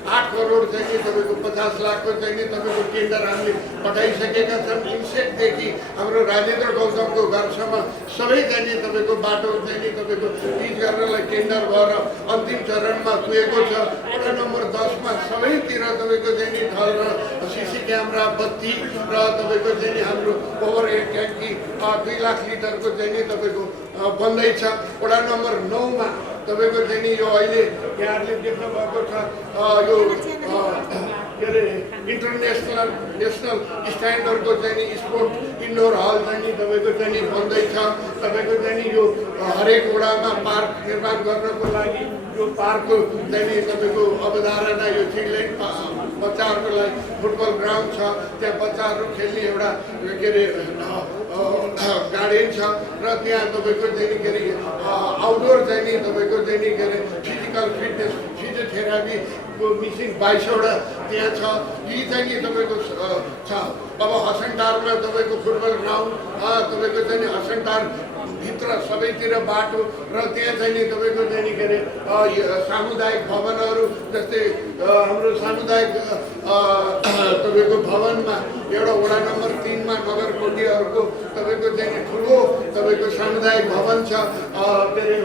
8 करोड चाहिँ नि तपाईँको 50 लाखको चाहिँ नि तपाईँको टेन्डर हामीले पठाइसकेका छौँ। इन्सेकदेखि हाम्रो राजेन्द्र गौतमको घरसम्म सबै चाहिँ नि तपाईँको बाटो चाहिँ नि तपाईँको पिच गर्नलाई टेन्डर भएर अन्तिम चरणमा पुगेको छ। वडा नम्बर 10 मा सबैतिर तपाईँको चाहिँ नि ढल र सिसी क्यामेरा बत्ती र तपाईँको चाहिँ नि हाम्रो ओभर हेड ट्याङ्की 2 लाख लिटरको चाहिँ नि तपाईँको बन्दैछ। वडा नम्बर 9 मा तपाईँको चाहिँ नि यो अहिले यहाँहरूले देख्नु भएको छ यो के अरे इन्टरनेसनल नेसनल स्ट्यान्डर्डको चाहिँ नि स्पोर्ट इन्डोर हल चाहिँ नि तपाईँको चाहिँ नि बन्दैछ। तपाईँको चाहिँ नि यो हरेक वडामा पार्क निर्माण गर्नको लागि यो पार्कको चाहिँ नि तपाईँको अवधारणा यो चिल्ड्रेन बच्चाहरूको लागि फुटबल ग्राउन्ड छ, त्यहाँ बच्चाहरू खेल्ने एउटा के अरे गार्डन छ र त्यहाँ तपाईँको चाहिँ नि के अरे आउटडोर चाहिँ नि तपाईँको चाहिँ नि के अरे फिजिकल फिटनेस फिजियोथेरापीको मिसिन 22वटा त्यहाँ छ। यी चाहिँ नि तपाईँको छ। अब हसनटारमा तपाईँको फुटबल ग्राउन्ड तपाईँको चाहिँ नि हसनटार भित्र सबैतिर बाटो र त्यहाँ चाहिँ नि तपाईँको चाहिँ नि के अरे सामुदायिक भवनहरू जस्तै हाम्रो सामुदायिक तपाईँको भवनमा एउटा वडा नम्बर 3 मा नगरकोटीहरूको तपाईँको चाहिँ नि ठुलो तपाईँको सामुदायिक भवन छ। के अरे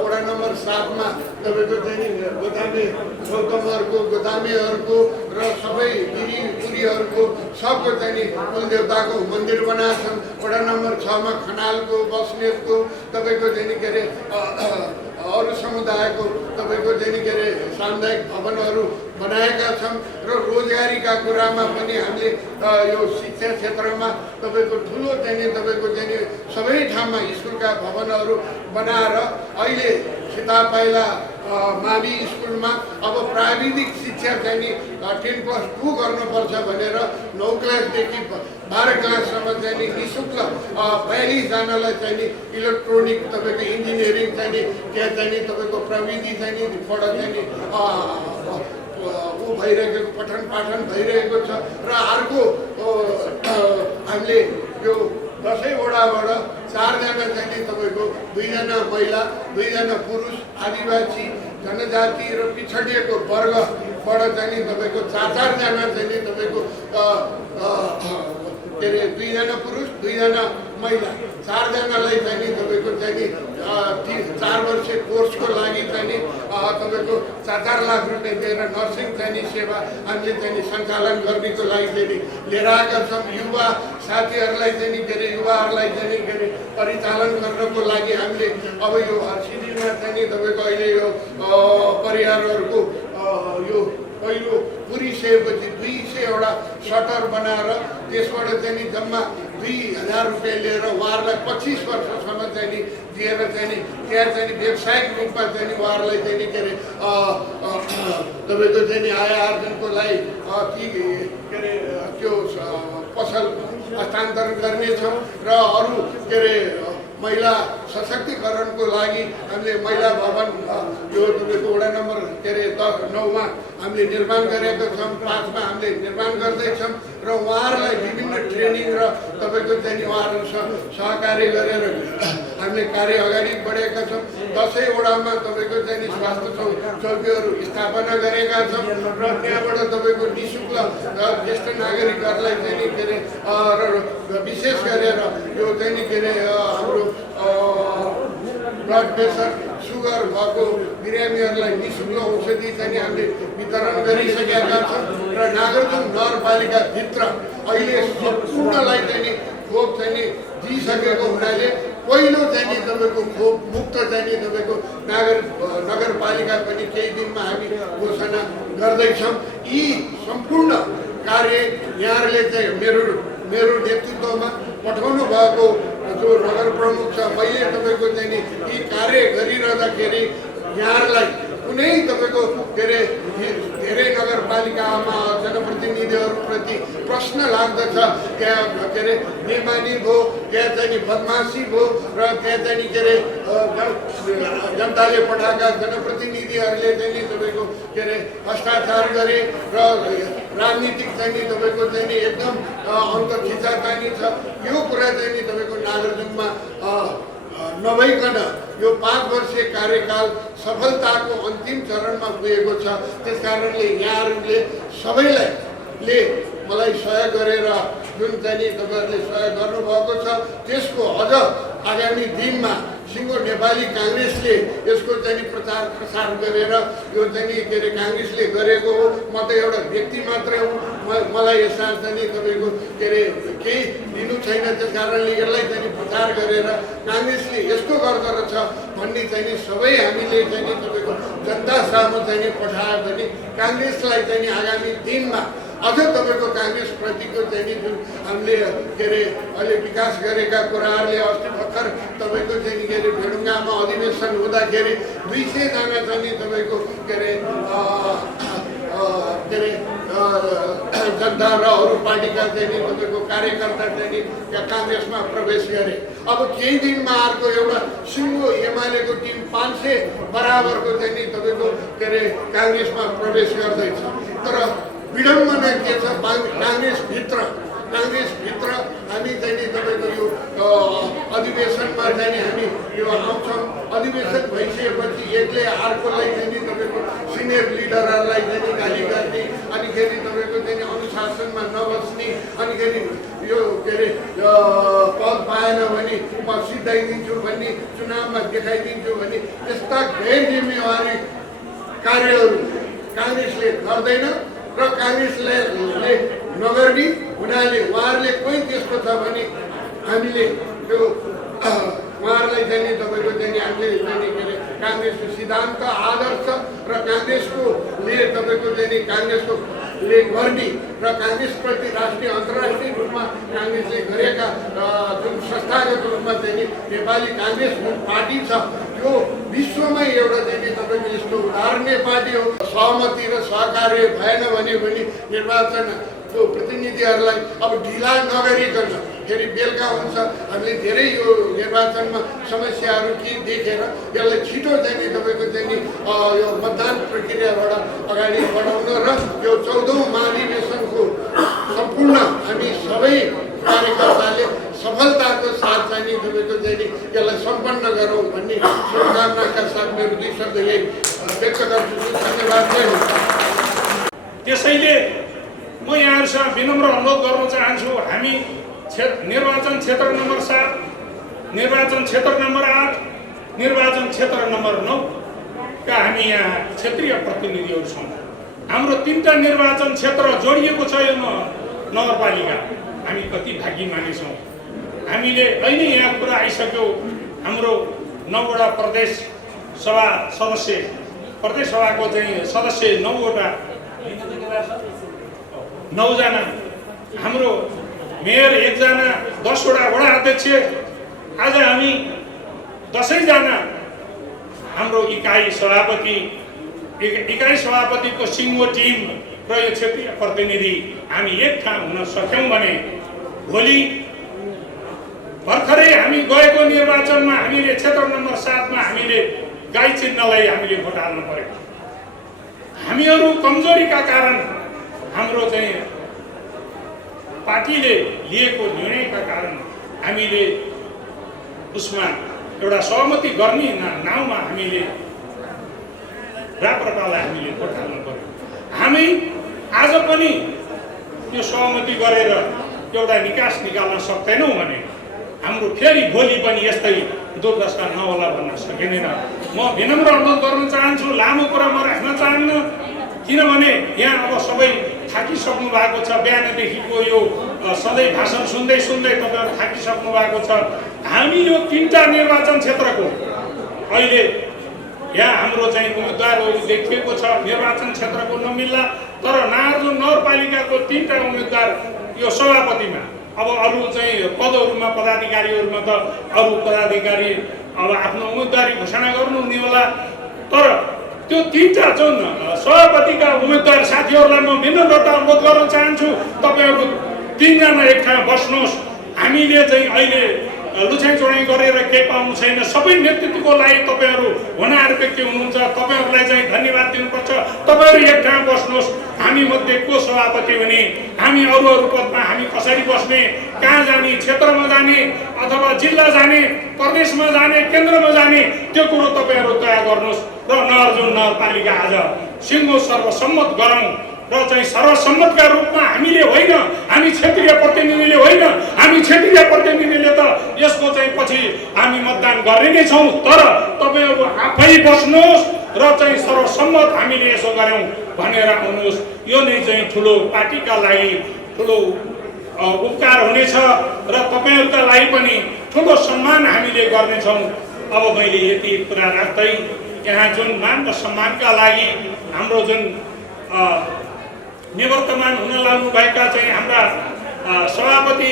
वडा नम्बर 7 मा तपाईँको चाहिँ नि गोदामे गौतमहरूको गोदामेहरूको र सबै दिदीबुढीहरूको सबको चाहिँ नि कुलदेवताको मन्दिर बनाएको छन्। वडा नम्बर 6 मा खनालको बस्नेतको तपाईँको चाहिँ नि के अरे अरू समुदायको तपाईँको चाहिँ नि के अरे सामुदायिक भवनहरू बनाएका छौँ र रोजगारीका कुरामा पनि हामीले यो शिक्षा क्षेत्रमा तपाईँको ठुलो चाहिँ नि तपाईँको चाहिँ नि सबै ठाउँमा स्कुलका भवनहरू बनाएर अहिले सीतापाइला मावि स्कुलमा अब प्राविधिक शिक्षा चाहिँ नि 10+2 गर्नुपर्छ भनेर 9 क्लासदेखि 12 क्लाससम्म चाहिँ नि निःशुल्क 42 जनालाई चाहिँ नि इलेक्ट्रोनिक तपाईँको इन्जिनियरिङ चाहिँ नि त्यहाँ चाहिँ नि तपाईँको प्रविधि चाहिँ नि पढ चाहिँ नि भइरहेको पठन पाठन भइरहेको छ र अर्को हामीले यो 10 वडाबाट 4 जना चाहिँ नि तपाईँको 2 जना महिला 2 जना पुरुष आदिवासी जनजाति र पिछडिएको वर्गबाट चाहिँ नि तपाईँको 4 जना चाहिँ नि तपाईँको के अरे 2 जना पुरुष 2 जना महिला 4 जनालाई चाहिँ नि तपाईँको चाहिँ नि 4 वर्षीय कोर्सको लागि चाहिँ नि तपाईँको 4 लाख रुपियाँ दिएर नर्सिङ चाहिँ नि सेवा हामीले चाहिँ नि सञ्चालन गर्नेको लागि चाहिँ नि लिएर आएका छौँ। युवा साथीहरूलाई चाहिँ नि के अरे युवाहरूलाई चाहिँ नि के अरे परिचालन गर्नको लागि हामीले अब यो हर्सिडीमा चाहिँ नि तपाईँको अहिले यो परिवारहरूको यो पहिलो दिइसकेपछि 200वटा सटर बनाएर त्यसबाट चाहिँ नि जम्मा 2000 रुपियाँ लिएर उहाँहरूलाई 25 वर्षसम्म चाहिँ नि दिएर चाहिँ नि त्यहाँ चाहिँ नि व्यावसायिक रूपमा चाहिँ नि उहाँहरूलाई चाहिँ नि के अरे तपाईँको चाहिँ नि आय आर्जनको लागि के अरे त्यो पसल हस्तान्तरण गर्नेछौँ र अरू के अरे महिला सशक्तिकरणको लागि हामीले महिला भवन यो तपाईँको वडा नम्बर के अरे 9मा हामीले निर्माण गरेका छौँ, 5मा हामीले निर्माण गर्दैछौँ र उहाँहरूलाई विभिन्न ट्रेनिङ र तपाईँको चाहिँ नि उहाँहरूसँग सहकार्य गरेर हामीले कार्य अगाडि बढेका छौँ। 10 वडामा तपाईँको चाहिँ नि स्वास्थ्य चौकीहरू स्थापना गरेका छौँ र त्यहाँबाट तपाईँको निःशुल्क ज्येष्ठ नागरिकहरूलाई चाहिँ नि के अरे विशेष गरेर यो चाहिँ नि के अरे हाम्रो ब्लड प्रेसर सुगर भएको बिरामीहरूलाई निःशुल्क औषधि चाहिँ हामीले वितरण गरिसकेका छौँ र नागरजुङ नगरपालिकाभित्र अहिले सम्पूर्णलाई चाहिँ नि खोप चाहिँ नि दिइसकेको हुनाले पहिलो चाहिँ नि तपाईँको खोप मुक्त चाहिँ नि तपाईँको नगरपालिका पनि केही दिनमा हामी घोषणा गर्दैछौँ। यी सम्पूर्ण कार्य यहाँहरूले चाहिँ मेरो नेतृत्वमा पठाउनु भएको जो नगर प्रमुख छ, मैले तपाईँको चाहिँ नि यी कार्य गरिरहँदाखेरि यहाँहरूलाई कुनै तपाईँको के अरे धेरै नगरपालिकामा जनप्रतिनिधिहरूप्रति प्रश्न लाग्दछ, त्यहाँ के अरे बेमानी भयो, त्यहाँ चाहिँ नि बदमासी भयो र त्यहाँ चाहिँ नि के अरे जनताले पठाएका जनप्रतिनिधिहरूले चाहिँ नि तपाईँको के अरे भ्रष्टाचार गरे र राजनीतिक चाहिँ नि तपाईँको चाहिँ नि एकदम अन्त खिचातानी छ। यो कुरा चाहिँ नि तपाईँको नागरजुङमा नभइकन यो 5 वर्षीय कार्यकाल सफलताको अन्तिम चरणमा पुगेको छ। त्यसकारणले यहाँहरूले सबैले मलाई सहयोग गरेर जुन चाहिँ नि तपाईँहरूले सहयोग गर्नुभएको छ त्यसको अझ आगामी दिनमा सिङ्गो नेपाली काङ्ग्रेसले यसको चाहिँ नि प्रचार प्रसार गरेर यो चाहिँ नि के अरे काङ्ग्रेसले गरेको हो, म त एउटा व्यक्ति मात्रै हुँ, मलाई यसमा चाहिँ नि तपाईँको के अरे केही लिनु छैन। त्यस कारणले यसलाई चाहिँ नि प्रचार गरेर काङ्ग्रेसले यस्तो गर्दो रहेछ भन्ने चाहिँ नि सबै हामीले चाहिँ नि तपाईँको जनतासम्म चाहिँ नि पठायो भने काङ्ग्रेसलाई चाहिँ नि आगामी दिनमा अझ तपाईँको काङ्ग्रेसप्रतिको चाहिँ नि जुन हामीले के अरे अहिले विकास गरेका कुराहरूले अस्ति भर्खर तपाईँको चाहिँ नि के अरे भेडुङ्गामा अधिवेशन हुँदाखेरि 200 जना चाहिँ नि तपाईँको के अरे जनता र अरू पार्टीका चाहिँ नि तपाईँको कार्यकर्ता चाहिँ नि त्यहाँ काङ्ग्रेसमा प्रवेश गरे। अब केही दिनमा अर्को एउटा सिङ्गो एमालेको टिम 500 बराबरको चाहिँ नि तपाईँको के अरे काङ्ग्रेसमा प्रवेश गर्दैछ। तर विडम्बना के छ, काङ्ग्रेसभित्र हामी चाहिँ नि तपाईँको यो अधिवेशनमा चाहिँ नि हामी यो आउँछौँ। अधिवेशन भइसकेपछि एकले अर्कोलाई चाहिँ नि तपाईँको सिनियर लिडरहरूलाई चाहिँ नि गाली गर्ने, अनिखेरि तपाईँको चाहिँ नि अनुशासनमा नबस्ने, अनिखेरि यो के अरे पद पाएन भने म सिधाइदिन्छु भन्ने, चुनावमा देखाइदिन्छु भन्ने यस्ता गैर जिम्मेवारी कार्यहरू काङ्ग्रेसले गर्दैन र काङ्ग्रेसले नगर्ने हुनाले उहाँहरूले कोही त्यस्तो छ भने हामीले त्यो उहाँहरूलाई चाहिँ नि तपाईँको चाहिँ नि हामीले चाहिँ के अरे काङ्ग्रेसको सिद्धान्त आदर्श र काङ्ग्रेसकोले तपाईँको चाहिँ नि काङ्ग्रेसकोले गर्ने र काङ्ग्रेसप्रति राष्ट्रिय अन्तर्राष्ट्रिय रूपमा काङ्ग्रेसले गरेका जुन संस्थागत रूपमा चाहिँ नि नेपाली काङ्ग्रेस जुन पार्टी छ त्यो विश्वमै एउटा चाहिँ नि तपाईँको यस्तो उदाहरणीय पार्टी हो। सहमति र सहकार्य भएन भने पनि निर्वाचनको प्रतिनिधिहरूलाई अब ढिला नगरिकन फेरि बेलुका हुन्छ, हामीले धेरै यो निर्वाचनमा समस्याहरू के देखेर यसलाई छिटो चाहिँ नि तपाईँको चाहिँ नि यो मतदान प्रक्रियाबाट अगाडि बढाउन र यो 14औं महाधिवेशनको सम्पूर्ण हामी सबै कार्यकर्ताले सफलताको साथ चाहिँ नि तपाईँको चाहिँ नि यसलाई सम्पन्न गरौँ भन्ने शुभकामनाका साथ मेरो 2 शब्द यही व्यक्त गर्छु। धन्यवाद। त्यसैले म यहाँहरूसँग विनम्र अनुरोध गर्न चाहन्छु, हामी निर्वाचन क्षेत्र नम्बर 7, निर्वाचन क्षेत्र नम्बर 8, निर्वाचन क्षेत्र नम्बर 9 का हामी यहाँ क्षेत्रीय प्रतिनिधिहरू छौँ। हाम्रो 3टा निर्वाचन क्षेत्र जोडिएको छ यो नगरपालिका। हामी कति भाग्यमानी छौँ। हामीले अहिले यहाँ कुरा आइसक्यो, हाम्रो 9वटा प्रदेश सभाको चाहिँ सदस्य 9वटा 9 जना, हाम्रो मेयर 1 जना, 10 वटा वडा अध्यक्ष, आज हामी 10 जना हाम्रो इकाइ सभापतिको सिङ्गो टिम र यो क्षेत्रीय प्रतिनिधि हामी एक ठाउँ हुन सक्यौँ भने भोलि भर्खरै हामी गएको निर्वाचनमा हामीले क्षेत्र नम्बर 7 मा हामीले गाई चिन्हलाई हामीले भोट हाल्नु पर्यो। हामीहरू कमजोरीका कारण हाम्रो चाहिँ पार्टीले लिएको निर्णयका कारण हामीले उसमा एउटा सहमति गर्ने नाउँमा हामीले राप्रपालाई हामीले भोट हाल्नु पर्यो। हामी आज पनि यो सहमति गरेर एउटा निकास निकाल्न सक्दैनौँ भने हाम्रो फेरि भोलि पनि यस्तै दुर्दशा नहोला भन्न सकिँदैन। म विनम्र अनुरोध गर्न चाहन्छु, लामो कुरा म राख्न चाहन्न, किनभने यहाँ अब सबै थाकिसक्नु भएको छ। बिहानदेखिको यो सधैँ भाषण सुन्दै सुन्दै तपाईँहरू थाकिसक्नु भएको छ। हामी यो 3टा निर्वाचन क्षेत्रको अहिले यहाँ हाम्रो चाहिँ उम्मेदवारहरू देखिएको छ। निर्वाचन क्षेत्रको नमिल्ला, तर नागार्जुन नगरपालिकाको 3टा उम्मेदवार यो सभापतिमा, अब अरू चाहिँ पदहरूमा पदाधिकारीहरूमा त अरू पदाधिकारी अब आफ्नो उम्मेदवारी घोषणा गर्नुहुने होला, तर त्यो 3टा जुन सभापतिका उम्मेदवार साथीहरूलाई म विनम्रता अनुरोध गर्न चाहन्छु, तपाईँहरू 3 जना एक ठाउँ बस्नुहोस्। हामीले चाहिँ अहिले लुछाइ चोडाइ गरेर केही पाउनु छैन। सबै नेतृत्वको लागि तपाईँहरू होनहार व्यक्ति हुनुहुन्छ, तपाईँहरूलाई चाहिँ धन्यवाद दिनुपर्छ। तपाईँहरू एक ठाउँ बस्नुहोस्। हामी मध्ये को सभापति हुने, हामी अरू पदमा हामी कसरी बस्ने, कहाँ जाने, क्षेत्रमा जाने अथवा जिल्ला जाने, प्रदेशमा जाने, केन्द्रमा जाने, त्यो कुरो तपाईँहरू तय गर्नुहोस् र नगार्जुन नगरपालिका आज सिङ्गो सर्वसम्मत गरौँ र चाहिँ सर्वसम्मतका रूपमा हामीले होइन, हामी क्षेत्रीय प्रतिनिधिले होइन, हामी क्षेत्रीय प्रतिनिधिले त यसको चाहिँ पछि हामी मतदान गर्ने नै छौँ, तर तपाईँहरू आफै बस्नुहोस् र चाहिँ सर्वसम्मत हामीले यसो गऱ्यौँ भनेर आउनुहोस्। यो नै चाहिँ ठुलो पार्टीका लागि ठुलो उपकार हुनेछ र तपाईँहरूका लागि पनि ठुलो सम्मान हामीले गर्नेछौँ। अब मैले यति कुरा राख्दै यहाँ जुन मान र सम्मानका लागि हाम्रो जुन निवर्तमान हुन लाग्नुभएका चाहिँ हाम्रा सभापति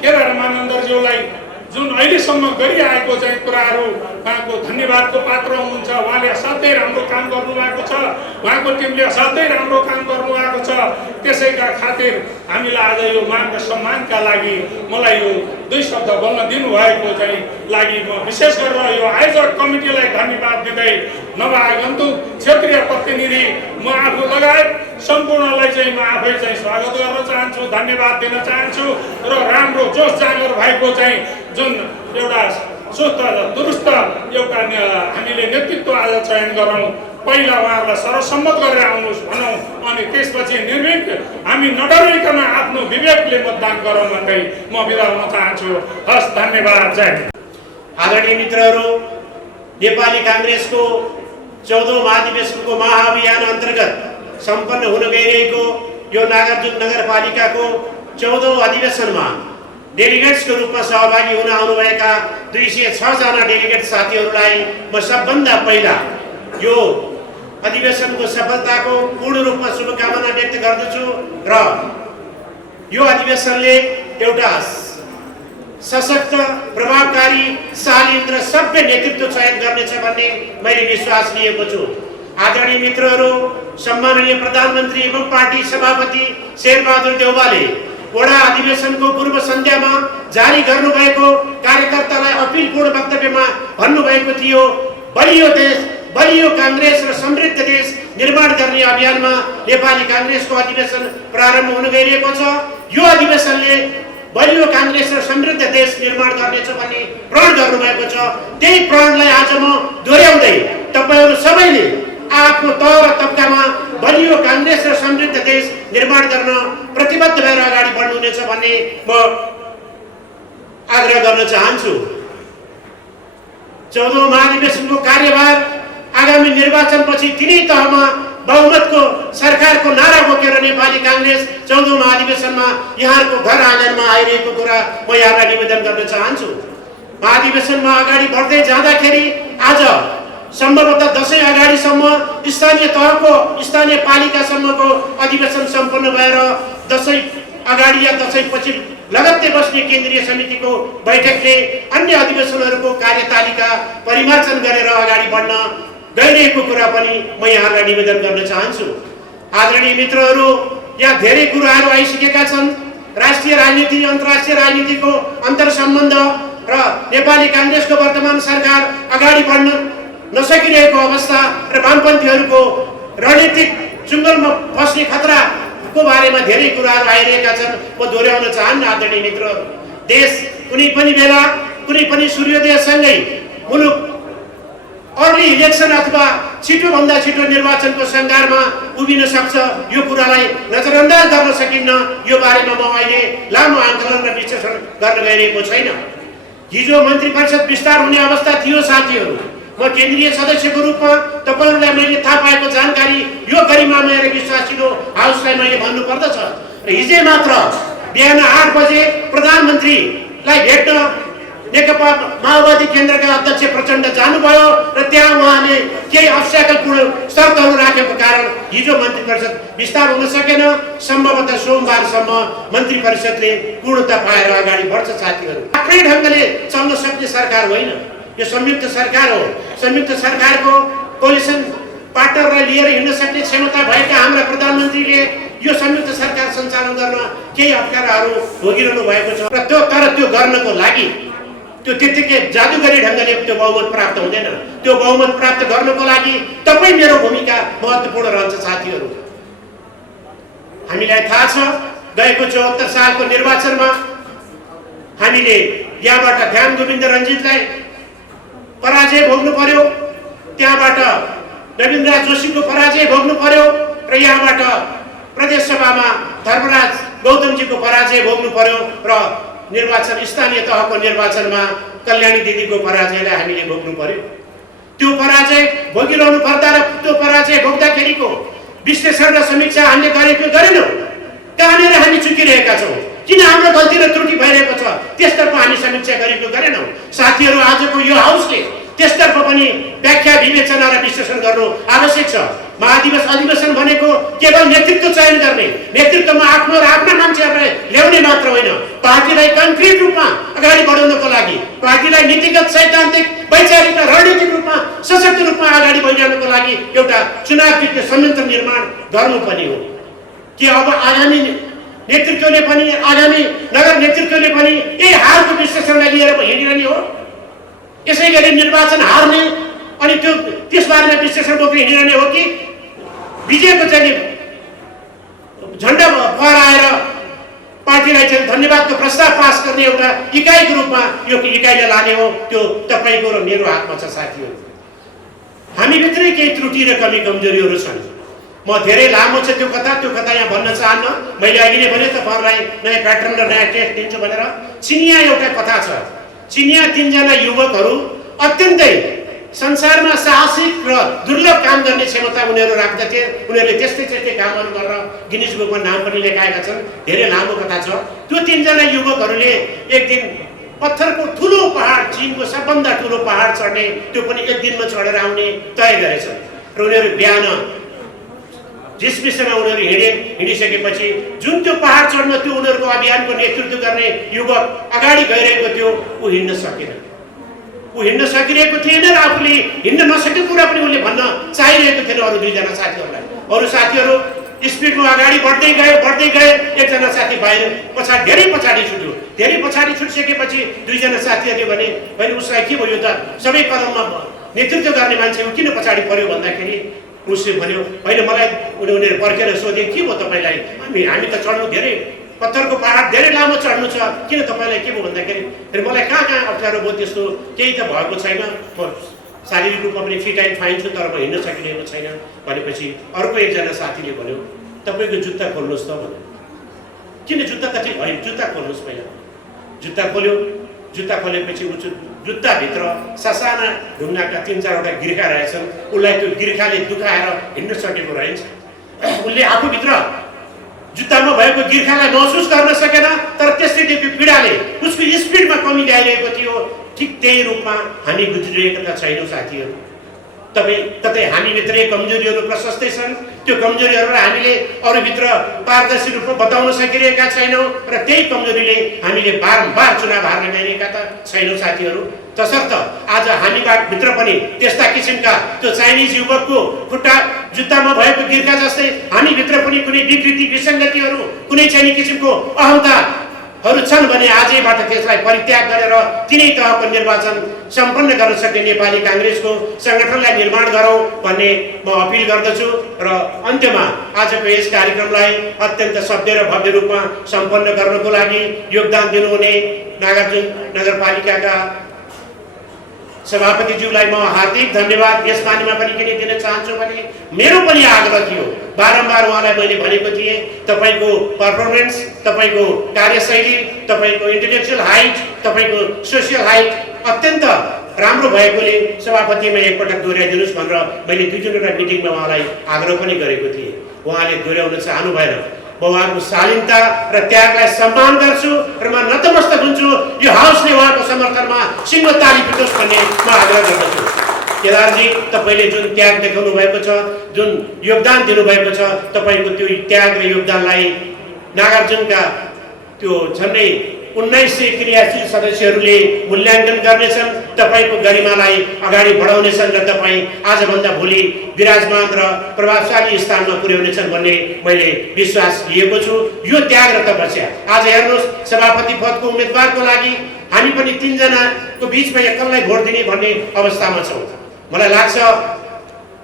केरा रामानन्दज्यूलाई जुन अहिलेसम्म गरिआएको चाहिँ कुराहरू उहाँको धन्यवादको पात्र हुनुहुन्छ। उहाँले असाध्यै राम्रो काम गर्नुभएको छ, उहाँको टिमले असाध्यै राम्रो काम गर्नुभएको छ। त्यसैका खातिर हामीलाई आज यो मान र सम्मानका लागि मलाई यो 2 शब्द बोल्न दिनुभएको चाहिँ लागि म विशेष गरेर यो आयोजक कमिटीलाई धन्यवाद दिँदै नवआगन्तुक क्षेत्रीय प्रतिनिधि म आफू लगायत सम्पूर्णलाई चाहिँ म आफै चाहिँ स्वागत गर्न चाहन्छु, धन्यवाद दिन चाहन्छु र राम्रो जोस जागर भएको चाहिँ जुन एउटा सुस्त दुरुस्त एउटा हामीले नेतृत्व आज चयन गरौँ। पहिला उहाँहरूलाई सर्वसम्मत गरेर आउनुहोस् भनौँ, अनि त्यसपछि निर्भीक हामी नडराइकन आफ्नो विवेकले मतदान गरौँ भन्दै म बिदा हुन चाहन्छु। हस्, धन्यवाद, जय। आदरणीय मित्रहरू, नेपाली काङ्ग्रेसको 14औं महाधिवेशनको महाअभियान अन्तर्गत सम्पन्न हुन गइरहेको यो नागार्जुन नगरपालिकाको 14औं अधिवेशनमा डेलिगेट्सको रूपमा सहभागी हुन आउनुभएका 206 जना डेलिगेट साथीहरूलाई म सबभन्दा पहिला यो अधिवेशनको सफलताको पूर्ण रूपमा शुभकामना व्यक्त गर्दछु र यो अधिवेशनले एउटा सशक्त, प्रभावकारी, शालीन र सभ्य नेतृत्व चयन गर्नेछ भन्ने मैले विश्वास लिएको छु। आदरणीय मित्रहरू, सम्माननीय प्रधानमन्त्री एवं पार्टी सभापति शेरबहादुर देउवाले वडा अधिवेशनको पूर्व सन्ध्यामा जारी गर्नुभएको कार्यकर्तालाई अपिलपूर्ण वक्तव्यमा भन्नुभएको थियो, बलियो देश, बलियो काङ्ग्रेस र समृद्ध देश निर्माण गर्ने अभियानमा नेपाली काङ्ग्रेसको अधिवेशन प्रारम्भ हुन गइरहेको छ। यो अधिवेशनले बलियो काङ्ग्रेस र समृद्ध देश निर्माण गर्नेछ भन्ने प्रण गर्नुभएको छ। त्यही प्रणलाई आज म दोहोऱ्याउँदै तपाईँहरू सबैले आफ्नो तह र तबकामा बलियो काङ्ग्रेस र समृद्ध देश निर्माण गर्न प्रतिबद्ध भएर अगाडि बढ्नुहुनेछ भन्ने म आग्रह गर्न चाहन्छु। 14औं महाधिवेशनको कार्यभार आगामी निर्वाचनपछि तिनै तहमा बहुमतको सरकारको नारा बोकेर नेपाली काङ्ग्रेस 14औं महाधिवेशनमा यहाँको घर आँगनमा आइरहेको कुरा म यहाँलाई निवेदन गर्न चाहन्छु। महाधिवेशनमा अगाडि बढ्दै जाँदाखेरि आज सम्भवतः दशैं अगाडिसम्म स्थानीय तहको, स्थानीय पालिकासम्मको अधिवेशन सम्पन्न भएर दसैँ अगाडि या दसैँपछि लगत्तै बस्ने केन्द्रीय समितिको बैठकले अन्य अधिवेशनहरूको कार्यतालिका परिमार्जन गरेर अगाडि बढ्न गइरहेको कुरा पनि म यहाँलाई निवेदन गर्न चाहन्छु। आदरणीय मित्रहरू, यहाँ धेरै कुराहरू आइसकेका छन्। राष्ट्रिय राजनीति, अन्तर्राष्ट्रिय राजनीतिको अन्तर सम्बन्ध र नेपाली काङ्ग्रेसको वर्तमान सरकार अगाडि बढ्न नसकिरहेको अवस्था र वामपन्थीहरूको रणनीतिक चुङ्गलमा फस्ने खतराको बारेमा धेरै कुराहरू आइरहेका छन्। म दोहोऱ्याउन चाहन्न आदरणीय मित्रहरू, देश कुनै पनि बेला कुनै पनि सूर्योदयसँगै मुलुक अर्ली इलेक्सन अथवा छिटोभन्दा छिटो निर्वाचनको सङ्घारमा उभिन सक्छ। यो कुरालाई नजरअन्दाज गर्न सकिन्न। यो बारेमा म अहिले लामो आन्दोलन र विश्लेषण गर्न गइरहेको छैन। हिजो मन्त्री परिषद विस्तार हुने अवस्था थियो साथीहरू। म केन्द्रीय सदस्यको रूपमा तपाईँहरूलाई मैले थाहा पाएको जानकारी यो गरिमामय र विश्वासिलो हाउसलाई मैले भन्नुपर्दछ। र हिजै मात्र बिहान 8 बजे प्रधानमन्त्रीलाई भेट्न नेकपा माओवादी केन्द्रका अध्यक्ष प्रचण्ड जानुभयो र त्यहाँ उहाँले केही अब्स्ट्याकलपूर्ण शर्तहरू राखेको कारण हिजो मन्त्री परिषद विस्तार हुन सकेन। सम्भवतः सोमबारसम्म मन्त्री परिषदले पूर्णता पाएर अगाडि बढ्छ साथीहरू। आफ्नै ढङ्गले चल्न सक्ने सरकार होइन, यो संयुक्त सरकार हो। संयुक्त सरकारको कोलिसन पार्टनरलाई लिएर हिँड्न सक्ने क्षमता भएका हाम्रा प्रधानमन्त्रीले यो संयुक्त सरकार सञ्चालन गर्न केही अप्ठ्याराहरू भोगिरहनु भएको छ र त्यो गर्नको लागि त्यो त्यतिकै जादुगरी ढङ्गले त्यो बहुमत प्राप्त हुँदैन। त्यो बहुमत प्राप्त गर्नको लागि तपाईँ मेरो भूमिका महत्त्वपूर्ण रहन्छ साथीहरू। हामीलाई थाहा छ गएको 74 सालको निर्वाचनमा हामीले यहाँबाट ध्यान गोविन्द रञ्जितलाई पराजय भोग्नु पर्यो, त्यहाँबाट रविन्द्रनाथ जोशीको पराजय भोग्नु पर्यो र यहाँबाट प्रदेश सभामा धर्मराज गौतमजीको पराजय भोग्नु पर्यो र निर्वाचन स्थानीय तहको निर्वाचनमा कल्याणी दिदीको पराजयलाई हामीले भोग्नु पर्यो। त्यो पराजय भोगिरहनु पर्दा र त्यो पराजय भोग्दाखेरिको विश्लेषण र समीक्षा हामीले गरेनौँ। कहाँनिर हामी चुकिरहेका छौँ, किन हाम्रो गल्ती र त्रुटि भइरहेको छ, त्यसतर्फ हामी समीक्षा गरेनौँ। साथीहरू, आजको यो हाउसले त्यसतर्फ पनि व्याख्या विवेचना र विश्लेषण गर्नु आवश्यक छ। महाधिवेशन अधिवेशन भनेको केवल नेतृत्व चयन गर्ने, नेतृत्वमा आफ्नो र आफ्ना मान्छेहरूलाई ल्याउने मात्र होइन, पार्टीलाई कन्क्रिट रूपमा अगाडि बढाउनको लागि, पार्टीलाई नीतिगत, सैद्धान्तिक, वैचारिक र रणनीतिक रूपमा सशक्त रूपमा अगाडि बढाउनको लागि एउटा चुनावयुक्त संयन्त्र निर्माण गर्नु पनि हो। कि अब आगामी नेतृत्वले पनि, आगामी नगर नेतृत्वले पनि यही हारको विश्लेषणलाई लिएर हिँडिरहने हो? यसै गरी निर्वाचन हार्ने अनि त्यसबारेमा विश्लेषण बोकेर हिँडिरहने हो कि विजयको चाहिँ झन्डा फहराएर पार्टीलाई चाहिँ धन्यवादको प्रस्ताव पास गर्ने एउटा इकाइको रूपमा यो इकाइलाई लाने हो? त्यो तपाईँको र मेरो हातमा छ साथीहरू। हामीभित्रै केही त्रुटि र कमी कमजोरीहरू छन्। म धेरै लामो छ त्यो कथा यहाँ भन्न चाहन्न। मैले अहिले भने तपाईँहरूलाई नयाँ प्याटर्न र नयाँ टेस्ट दिन्छु भनेर। चिनिया एउटा कथा छ। चिनिया 3 जना युवकहरू अत्यन्तै संसारमा साहसिक र दुर्लभ काम गर्ने क्षमता उनीहरू राख्दथे। उनीहरूले त्यस्तै कामहरू गरेर गिनिज बुकमा नाम पनि लेखाएका छन्। धेरै लामो कथा छ। त्यो 3 जना युवकहरूले एक दिन पत्थरको ठुलो पहाड, चीनको सबभन्दा ठुलो पहाड चढ्ने, त्यो पनि एक दिनमा चढेर आउने तय गरेछन्। र उनीहरू बिहान जिसमिसमा उनीहरू हिँडिसकेपछि जुन त्यो पहाड चढ्न त्यो उनीहरूको अभियानको नेतृत्व गर्ने युवक अगाडि गइरहेको थियो, ऊ हिँड्न सकेन। ऊ हिँड्न सकिरहेको थिएन र आफूले हिँड्न नसकेको कुरा पनि उसले भन्न चाहिरहेको थिएन अरू 2 जना साथीहरूलाई। अरू साथीहरू स्पिडमा अगाडि बढ्दै गए। एकजना साथी बाहिर धेरै पछाडि छुट्यो। धेरै पछाडि छुटिसकेपछि 2 जना साथीहरूले भने, मैले उसलाई के भयो त, सबै कदममा नेतृत्व गर्ने मान्छे हो, किन पछाडि पर्यो भन्दाखेरि उसले भन्यो, होइन मलाई उनीहरू पर्खेर सोधे, के भयो तपाईँलाई, हामी त चढ्नु धेरै पत्थरको पहाड धेरै लामो चढ्नु छ, किन तपाईँलाई के भयो भन्दाखेरि मलाई कहाँ अप्ठ्यारो भयो, त्यस्तो केही त भएको छैन, म शारीरिक रूपमा पनि फिट एन्ड फाइन छु, तर म हिँड्न सकिरहेको छैन भनेपछि अर्को एकजना साथीले भन्यो, तपाईँको जुत्ता खोल्नुहोस् त भन्यो। किन जुत्ता त ठिक होइन, जुत्ता खोल्नुहोस् पहिला। जुत्ता खोल्यो। जुत्ता खोलेपछि जुत्ताभित्र ससाना ढुङ्गाका 3-4वटा गिर्खा रहेछन्। उसलाई त्यो गिर्खाले दुखाएर हिँड्न सकेको रहेछ। उसले आफूभित्र जुत्तामा भएको गिर्खालाई महसुस गर्न सकेन, तर त्यसले त्यो पीडाले उसको स्पिडमा कमी ल्याइरहेको थियो। ठिक त्यही रूपमा हामी गुज्रिरहेका छैनौँ साथीहरू। तपाईँ कतै हामीभित्रै कमजोरीहरू प्रशस्तै छन्। त्यो कमजोरीहरूलाई हामीले अरूभित्र पारदर्शी रूपमा बताउन सकिरहेका छैनौँ र त्यही कमजोरीले हामीले बारम्बार चुनाव हार्न गइरहेका त छैनौँ साथीहरू। तसर्थ आज हामी भित्र पनि त्यस्ता किसिमका त्यो चाइनिज युवकको खुट्टा जुत्तामा भएको गिर्खा जस्तै हामीभित्र पनि कुनै विकृति विसङ्गतिहरू कुनै चाहिँ किसिमको अहन्ताहरू छन् भने आजैबाट त्यसलाई परित्याग गरेर तिनै तहको निर्वाचन सम्पन्न गर्न सक्ने नेपाली काङ्ग्रेसको सङ्गठनलाई निर्माण गरौँ भन्ने म अपिल गर्दछु। र अन्त्यमा आजको यस कार्यक्रमलाई अत्यन्त सभ्य र भव्य रूपमा सम्पन्न गर्नको लागि योगदान दिनुहुने नागार्जुन नगरपालिकाका सभापतिज्यूलाई म हार्दिक धन्यवाद यस बानीमा पनि किन दिन चाहन्छु भने मेरो पनि आग्रह थियो, बारम्बार उहाँलाई मैले भनेको थिएँ, तपाईँको पर्फर्मेन्स, तपाईँको कार्यशैली, तपाईँको इन्टेलेक्चुअल हाइट, तपाईँको सोसियल हाइट अत्यन्त राम्रो भएकोले सभापतिमा एकपटक दोहोऱ्याइदिनुहोस् भनेर मैले 2-3वटा मिटिङमा उहाँलाई आग्रह पनि गरेको थिएँ। उहाँले दोहोऱ्याउन चाहनु भएन। म उहाँको शालीनता र त्यागलाई सम्मान गर्छु र म नतमस्तक हुन्छु। यो हाउसले उहाँको समर्थनमा सिङ्गो ताली पिटोस् भन्ने म आग्रह गर्दछु। केदारजी, तपाईँले जुन त्याग देखाउनु भएको छ, जुन योगदान दिनुभएको छ, तपाईँको त्यो त्याग र योगदानलाई नागार्जुनका त्यो झन्डै 1900 क्रियाशील सदस्यहरूले मूल्याङ्कन गर्नेछन्, तपाईँको गरिमालाई अगाडि बढाउनेछन् र तपाईँ आजभन्दा भोलि विराजमान र प्रभावशाली स्थानमा पुर्याउनेछन् भन्ने मैले विश्वास लिएको छु। यो त्याग र तपस्या आज हेर्नुहोस्, सभापति पदको उम्मेदवारको लागि हामी पनि 3 जनाको बिचमा एक्लैलाई भोट दिने भन्ने अवस्थामा छौँ। मलाई लाग्छ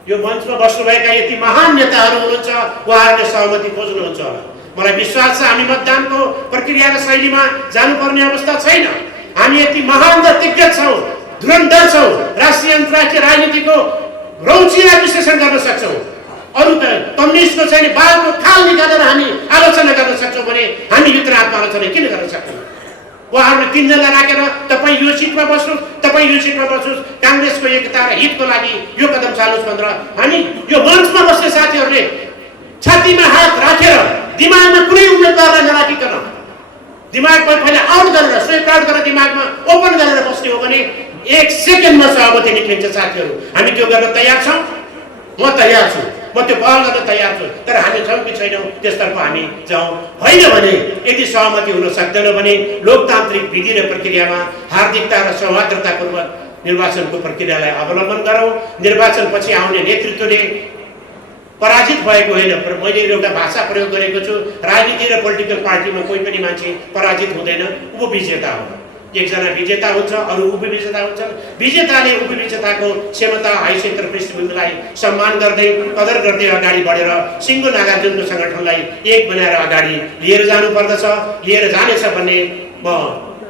यो मञ्चमा बस्नुभएका यति महान नेताहरू हुनुहुन्छ, उहाँहरूले सहमति खोज्नुहुन्छ होला। मलाई विश्वास छ हामी मतदानको प्रक्रिया र शैलीमा जानुपर्ने अवस्था छैन। हामी यति महान र दिग्गज छौँ, धुरन्धर छौँ, राष्ट्रिय अन्तर्राष्ट्रिय राजनीतिको रौचिला विश्लेषण गर्न सक्छौँ। अरू त कम्युनिस्टको छैन बालको खाल निकालेर हामी आलोचना गर्न सक्छौँ भने हामीभित्र आत्मालोचना किन गर्न सक्दैनौँ? उहाँहरूले 3 जना राखेर तपाईँ यो सिटमा बस्नुहोस्, तपाईँ यो सिटमा बस्नुहोस्, काङ्ग्रेसको एकता र हितको लागि यो कदम चालोस् भनेर हामी यो मञ्चमा बस्ने साथीहरूले छातीमा हात राखेर दिमागमा कुनै उम्मेदवारलाई नराखिकन दिमागमा पहिला आउट गरेर स्वेट आउट गरेर दिमागमा ओपन गरेर बस्ने हो भने 1 सेकेन्डमा सहमति निक्लिन्छ साथीहरू। हामी त्यो गर्न तयार छौँ, म तयार छु, म त्यो पहल गर्न तयार छु। तर हामी छौँ कि छैनौँ त्यसतर्फ हामी जाउँ। होइन भने यदि सहमति हुन सक्दैन भने लोकतान्त्रिक विधि र प्रक्रियामा हार्दिकता र सौहार्दतापूर्वक निर्वाचनको प्रक्रियालाई अवलम्बन गरौँ। निर्वाचनपछि आउने नेतृत्वले पराजित भएको होइन। मैले एउटा भाषा प्रयोग गरेको छु, राजनीति र पोलिटिकल पार्टीमा कोही पनि मान्छे पराजित हुँदैन, उपविजेता हो। एकजना विजेता हुन्छ, अरू उपविजेता हुन्छन्। विजेताले उपविजेताको क्षमता, हैसियत र पृष्ठभूमिलाई सम्मान गर्दै कदर गर्दै अगाडि बढेर सिङ्गो नागार्जुनको सङ्गठनलाई एक बनाएर अगाडि लिएर जानुपर्दछ, लिएर जानेछ भन्ने म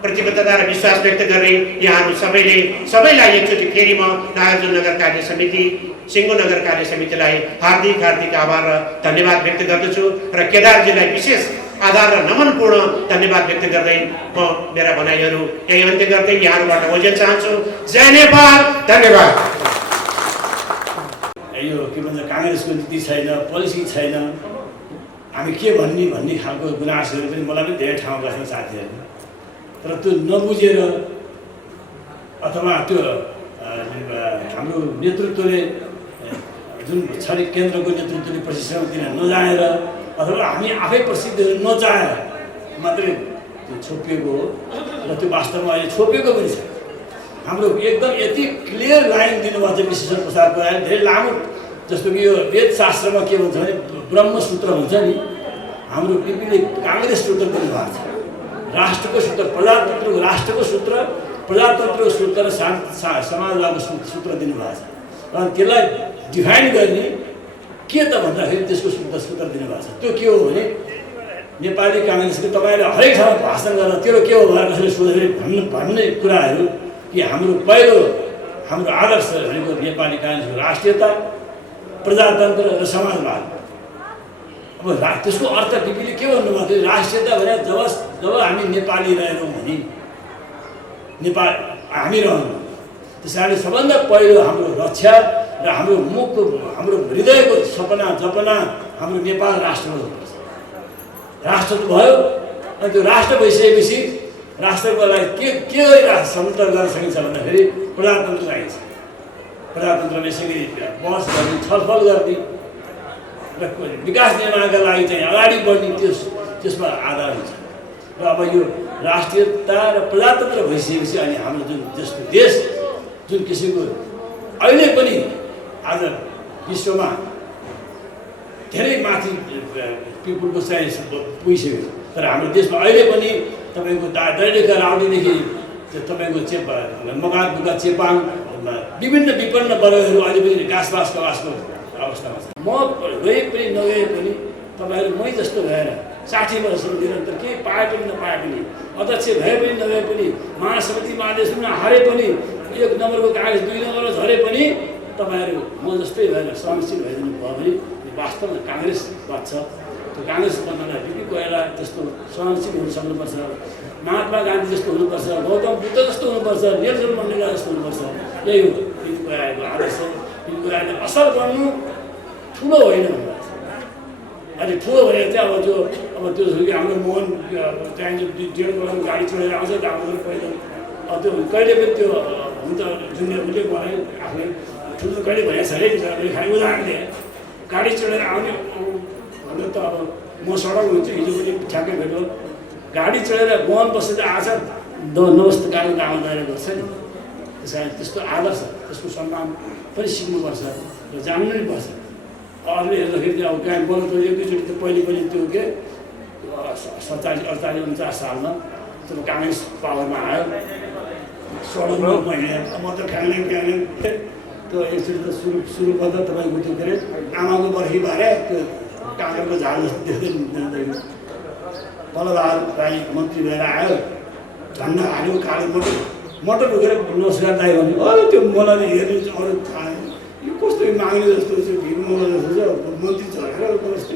प्रतिबद्धता र विश्वास व्यक्त गर्दै यहाँहरू सबैलाई एकचोटि फेरि म नागार्जुन नगर कार्य समिति, सिङ्गो नगर कार्य समितिलाई हार्दिक आभार र धन्यवाद व्यक्त गर्दछु र केदारजीलाई विशेष आधार र नमनपूर्ण धन्यवाद व्यक्त गर्दै म मेरा भनाइहरू यही अन्त्य गर्दै यहाँहरूबाट ओजेल चाहन्छु। जय नेपाल, धन्यवाद। यो के भन्छ, काङ्ग्रेसको नीति छैन, पोलिसी छैन, हामी के भन्ने खालको गुनासोहरू पनि मलाई पनि धेरै ठाउँमा छन् साथीहरू। तर त्यो नबुझेर अथवा त्यो हाम्रो नेतृत्वले जुन छरिक केन्द्रको नेतृत्वले प्रशिक्षण दिन नजानेर अथवा हामी आफै प्रसिद्ध नचाहेर मात्रै त्यो छोपिएको हो र त्यो वास्तवमा अहिले छोपिएको पनि छ। हाम्रो एकदम यति क्लियर लाइन दिनुभएको छ विश्वेश्वर प्रसाद कोइरालाले, धेरै लामो, जस्तो कि यो वेदशास्त्रमा के भन्छ भने ब्रह्मसूत्र भन्छ नि, हाम्रो बिपीले काङ्ग्रेस सूत्र दिनुभएको छ। राष्ट्रको सूत्र, प्रजातन्त्रको राष्ट्रको सूत्र, प्रजातन्त्रको सूत्र र समाजवादको सूत्र दिनुभएको छ। र त्यसलाई डिफाइन गर्ने के त भन्दाखेरि त्यसको सूत्र दिनुभएको छ। त्यो के हो भने नेपाली काङ्ग्रेसको तपाईँले हरेक ठाउँमा भाषण गरेर त्यो के हो भनेर कसैले सोध्दाखेरि भन्ने कुराहरू कि हाम्रो पहिलो हाम्रो आदर्श भनेको नेपाली काङ्ग्रेसको राष्ट्रियता, प्रजातन्त्र र समाजवाद। अब त्यसको अर्थ बिपीले के भन्नुभएको थियो? राष्ट्रियता भने जब हामी नेपाली रहेनौँ भने नेपाल हामी रहनु, त्यस कारणले सबभन्दा पहिलो हाम्रो रक्षा र हाम्रो मुखको, हाम्रो हृदयको सपना जपना हाम्रो नेपाल राष्ट्र हुनुपर्छ। राष्ट्र त भयो, अनि त्यो राष्ट्र भइसकेपछि राष्ट्रको लागि के समर्थन गर्न सकिन्छ भन्दाखेरि प्रजातन्त्र चाहिन्छ। प्रजातन्त्रमा यसरी बहस गर्ने छलफल गर्ने र विकास निर्माणका लागि चाहिँ अगाडि बढ्ने त्यसमा आधार हुन्छ। र अब यो राष्ट्रियता र प्रजातन्त्र भइसकेपछि अनि हाम्रो जस्तो देश जुन किसिमको अहिले पनि आज विश्वमा धेरै माथि पिपुलको चाहिँ पुगिसक्यो, तर हाम्रो देशमा अहिले पनि तपाईँको दैलेखा राउडीदेखि तपाईँको मगाकुका चेपाङ विभिन्न विपन्न वर्गहरू अहिले पनि घाँसबासको अवस्थामा छ। म गए पनि नगए पनि तपाईँहरू मै जस्तो भएर 60 वर्षसम्म निरन्तर केही पाए पनि नपाए पनि अध्यक्ष भए पनि नभए पनि महासमितिमा आदेशमा हारे पनि 1 नम्बरको कागज 2 नम्बरमा झरे पनि तपाईँहरू म जस्तै भएर सहनशील भइदिनु भयो भने वास्तवमा काङ्ग्रेस बच्छ। त्यो काङ्ग्रेस बन्नलाई बिपी कोइराला जस्तो सहनशील हुन सक्नुपर्छ, महात्मा गान्धी जस्तो हुनुपर्छ, गौतम बुद्ध जस्तो हुनुपर्छ, नेल्सन मण्डेला जस्तो हुनुपर्छ। यही हो बिपी कोइरालाको आदर्श। बिपी कोइरालाले असल बन्नु ठुलो होइन भन्नु अहिले ठुलो भयो चाहिँ अब त्यो कि हाम्रो मोहन चाहिन्छ 1.5 करोड गाडी चढेर आउँछ हाम्रो पहिलो त्यो कहिले पनि त्यो हुन्छ जुनियर उसले बनायो आफूले ठुलो कहिले भनेको छ अरे खालि उदाहरण दिए गाडी चढेर आउने भन्दा त अब म सडक हुन्छु हिजो पनि ठ्याक्कै भेट्यो गाडी चढेर मोहन बसेर आछ नमस्कारको काम गरेर गर्छ नि। त्यस कारण त्यस्तो आदर्श त्यसको सम्मान पनि सिक्नुपर्छ र जान्नु नै पर्छ। अरूले हेर्दाखेरि अब कहाँ बोल्नु त एकैचोटि त पहिले पनि त्यो के 47, 48, 49 सालमा जब काङ्ग्रेस पावरमा आयो 16 महिना म त काङ्ग्रेस त्यो एकचोटि त सुरु गर्दा तपाईँको त्यो के अरे आमाको बर्खी बारे त्यो काँक्राको झाल जस्तो देख्दै बलबहादुर राई मन्त्री भएर आयो, झन्डा हाल्यो, कालो मटर उखेर नमस्कार दाइ भन्यो। त्यो मलाई हेर्नु अरू थाहा यो कस्तो माग्ने जस्तो भिड मलाई जस्तो छ मन्त्री झरेर कस्तो